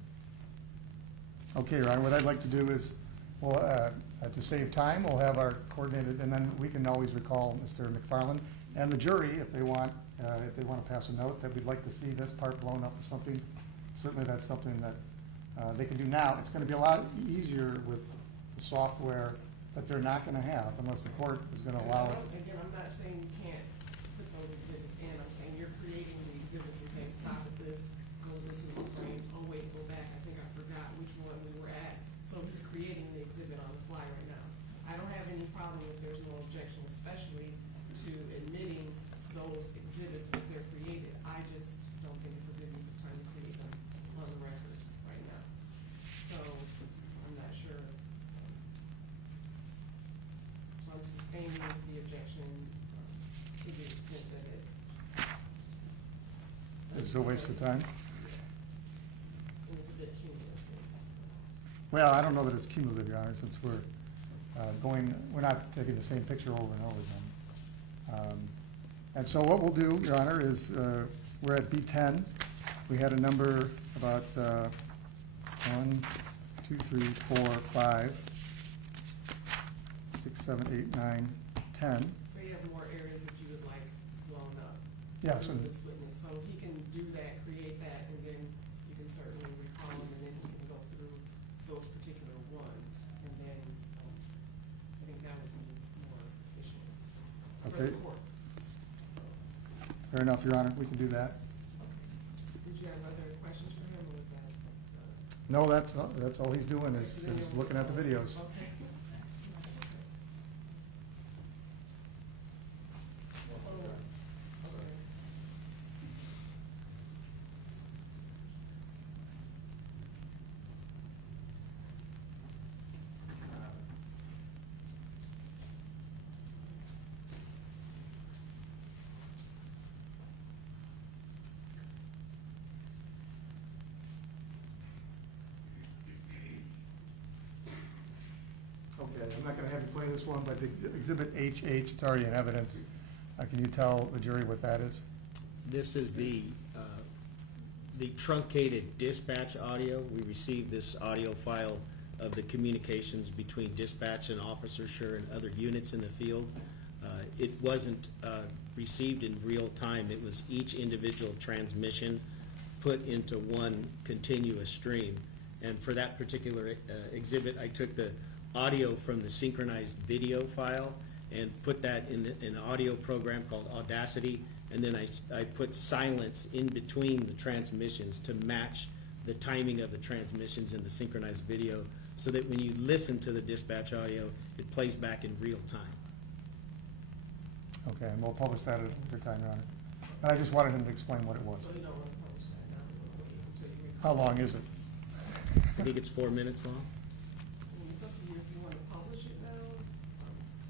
Okay, Your Honor, what I'd like to do is, well, to save time, we'll have our coordinated, and then we can always recall Mr. McFarland and the jury if they want to pass a note that we'd like to see this part blown up or something. Certainly that's something that they can do now. It's going to be a lot easier with the software that they're not going to have unless the court is going to allow us. Again, I'm not saying you can't put those exhibits in, I'm saying you're creating the exhibits and saying, stop at this, go this and frame, oh wait, go back, I think I forgot which one we were at. So he's creating the exhibit on the fly right now. I don't have any problem if there's no objection, especially to admitting those exhibits if they're created. I just don't think it's a good use of time to create them on the record right now. So, I'm not sure. So I'm sustaining the objection to the extent that it. It's a waste of time. Well, I don't know that it's cumulative, Your Honor, since we're we're not taking the same picture over and over again. And so what we'll do, Your Honor, is we're at B10. We had a number about 1, 2, 3, 4, 5, 6, 7, 8, 9, 10. So you have more areas that you would like blown up? Yes, from and- this witness, so he can do that, create that, and then you can certainly recall them, and then he can go through those particular ones, and then, I think that would be more efficient. for Okay. the court. Fair enough, Your Honor, we can do that. Did you have other questions for him, or was that? No, that's all he's doing is looking at the videos. Okay. Okay, I'm not gonna have you play this one, but the exhibit HH, it's already in evidence. Can you tell the jury what that is? This is the truncated dispatch audio. We received this audio file of the communications between dispatch and Officer Schurr and other units in the field. It wasn't received in real time. It was each individual transmission put into one continuous stream. And for that particular exhibit, I took the audio from the synchronized video file and put that in an audio program called Audacity, and then I put silence in between the transmissions to match the timing of the transmissions in the synchronized video, so that when you listen to the dispatch audio, it plays back in real time. Okay, and we'll publish that at a time, Your Honor. And I just wanted him to explain what it was. So you don't want to publish that now, you want to wait until you recall? How long is it? I think it's 4 minutes long. I mean, it's up to you if you want to publish it now,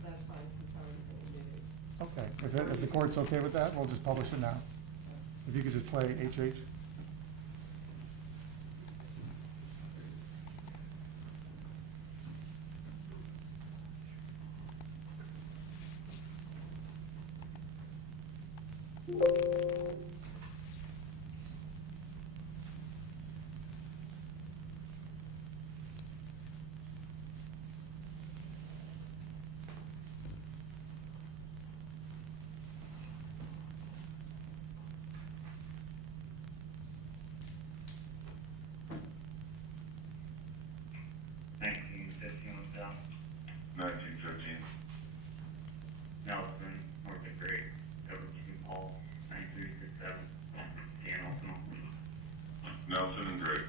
that's fine, since it's already been admitted. Okay, if the court's okay with that, we'll just publish it now. If you could just play HH. Nelson, worked at Great, WWMT-TV, Paul, 9367, Dan Nelson. Nelson and Graves.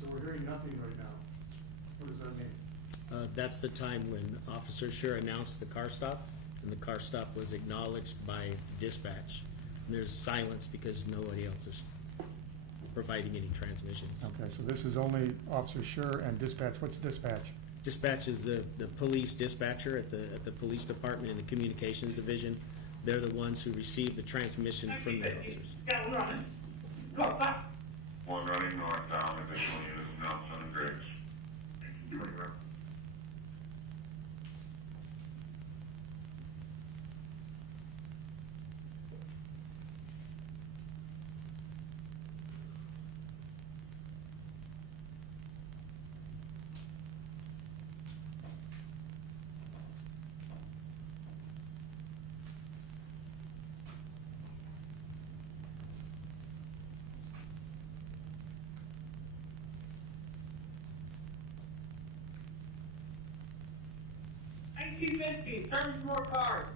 So we're hearing nothing right now. What does that mean? That's the time when Officer Schurr announced the car stop, and the car stop was acknowledged by dispatch. And there's silence because nobody else is providing any transmissions. Okay, so this is only Officer Schurr and dispatch. What's dispatch? Dispatch is the police dispatcher at the police department in the communications division. They're the ones who receive the transmission from the officers. One running northbound, additional units Nelson and Graves. 1950, turn more cars.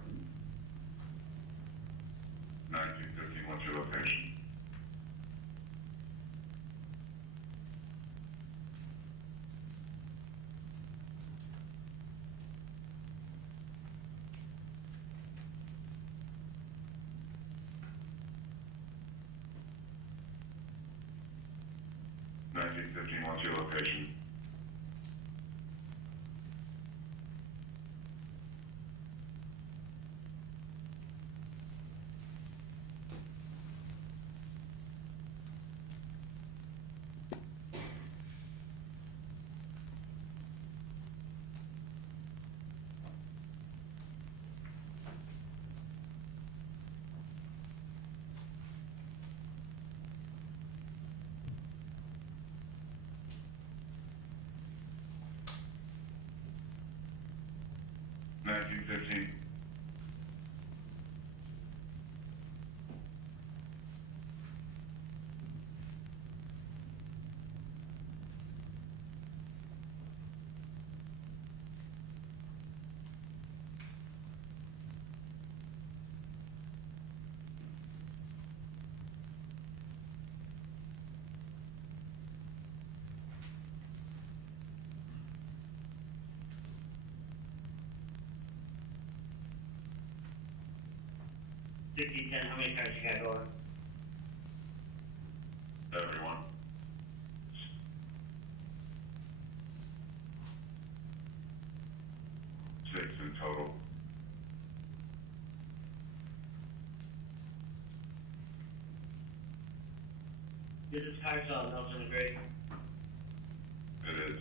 1950, what's your location? What's your location? $19.15. How many cars you got going? Everyone. 6 in total. This is Carswell, Nelson and Gray. It is.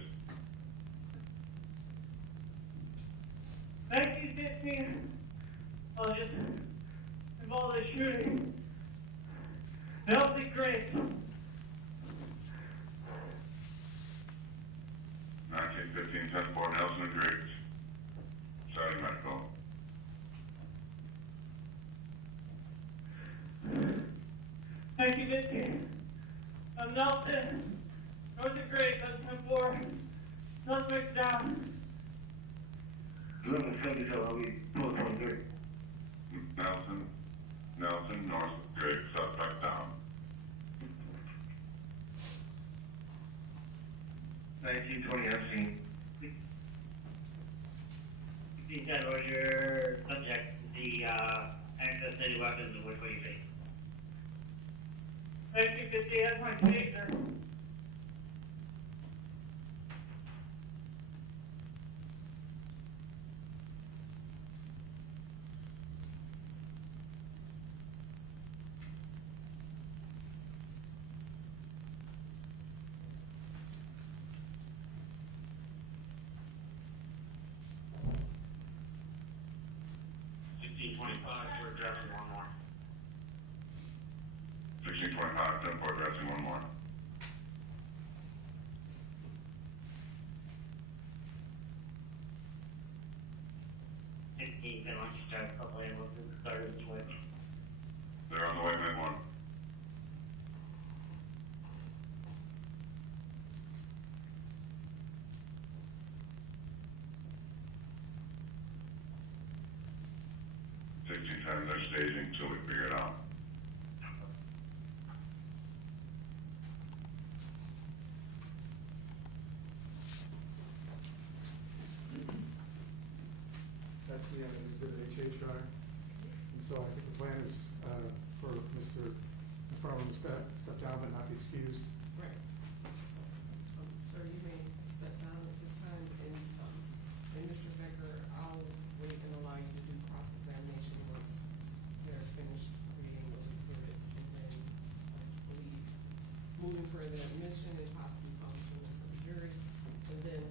1915, just involved in shooting. Nelson Grace. 1915, 10-4, Nelson and Griggs. Starting medical. Thank you, Vicky. I'm Nelson. North of Grace, I'm 10-4. Suspect down. Looking for so I'll be both on good. Nelson, North Griggs, suspect down. 1920, I've seen. 1510, where's your subject? The access to any weapons and which way you think? 1950, that's my taser. We're addressing one more. 1625, 10-4, addressing one more. Why don't you start a couple ambulances, start in switch. They're on the way, mid one. Times they're staging till we figure it out. That's the end of Exhibit HH, Your Honor. And so I think the plan is for Mr. McFarland to step down but not be excused. Right. Sir, you may step down at this time, and Mr. Becker, I'll wait and allow you to do cross-examination once they're finished reading those exhibits, and then I believe moving further admission and possibly functioning for the jury, and then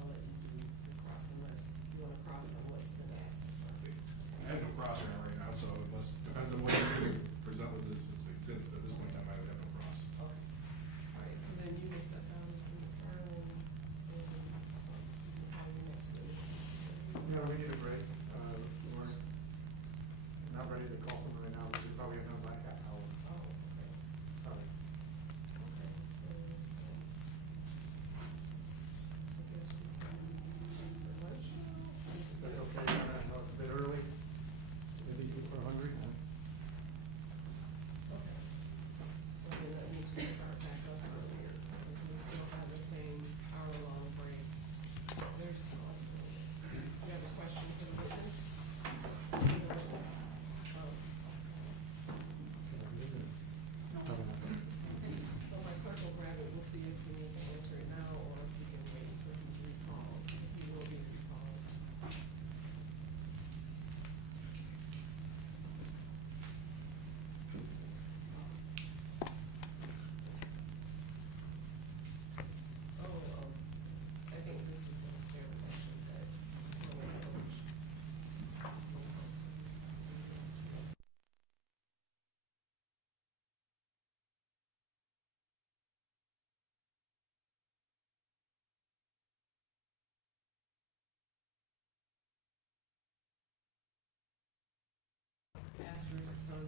I'll let you do the cross unless you want to cross on what's been asked. I have no cross on it right now, so unless, depends on what you present with this exhibit, but at this point in time, I would have no cross. Okay. All right, so then you may step down, Mr. McFarland, and you can call your next witness. No, we need a break. We're not ready to call someone right now, because we probably have another half hour. Oh, okay. Sorry. Okay, so, okay,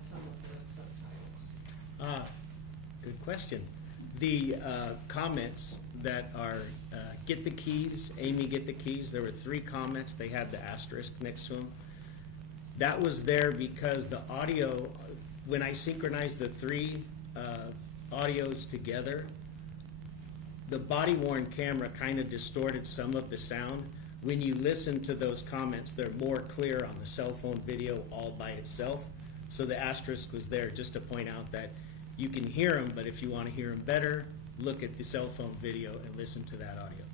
some of the subtitles? Good question. The comments that are, get the keys, Amy, get the keys, there were 3 comments, they had the asterisk next to them. That was there because the audio, when I synchronized the 3 audios together, the body-worn camera kind of distorted some of the sound. When you listen to those comments, they're more clear on the cell phone video all by itself. So the asterisk was there just to point out that you can hear them, but if you want to hear them better, look at the cell phone video and listen to that audio.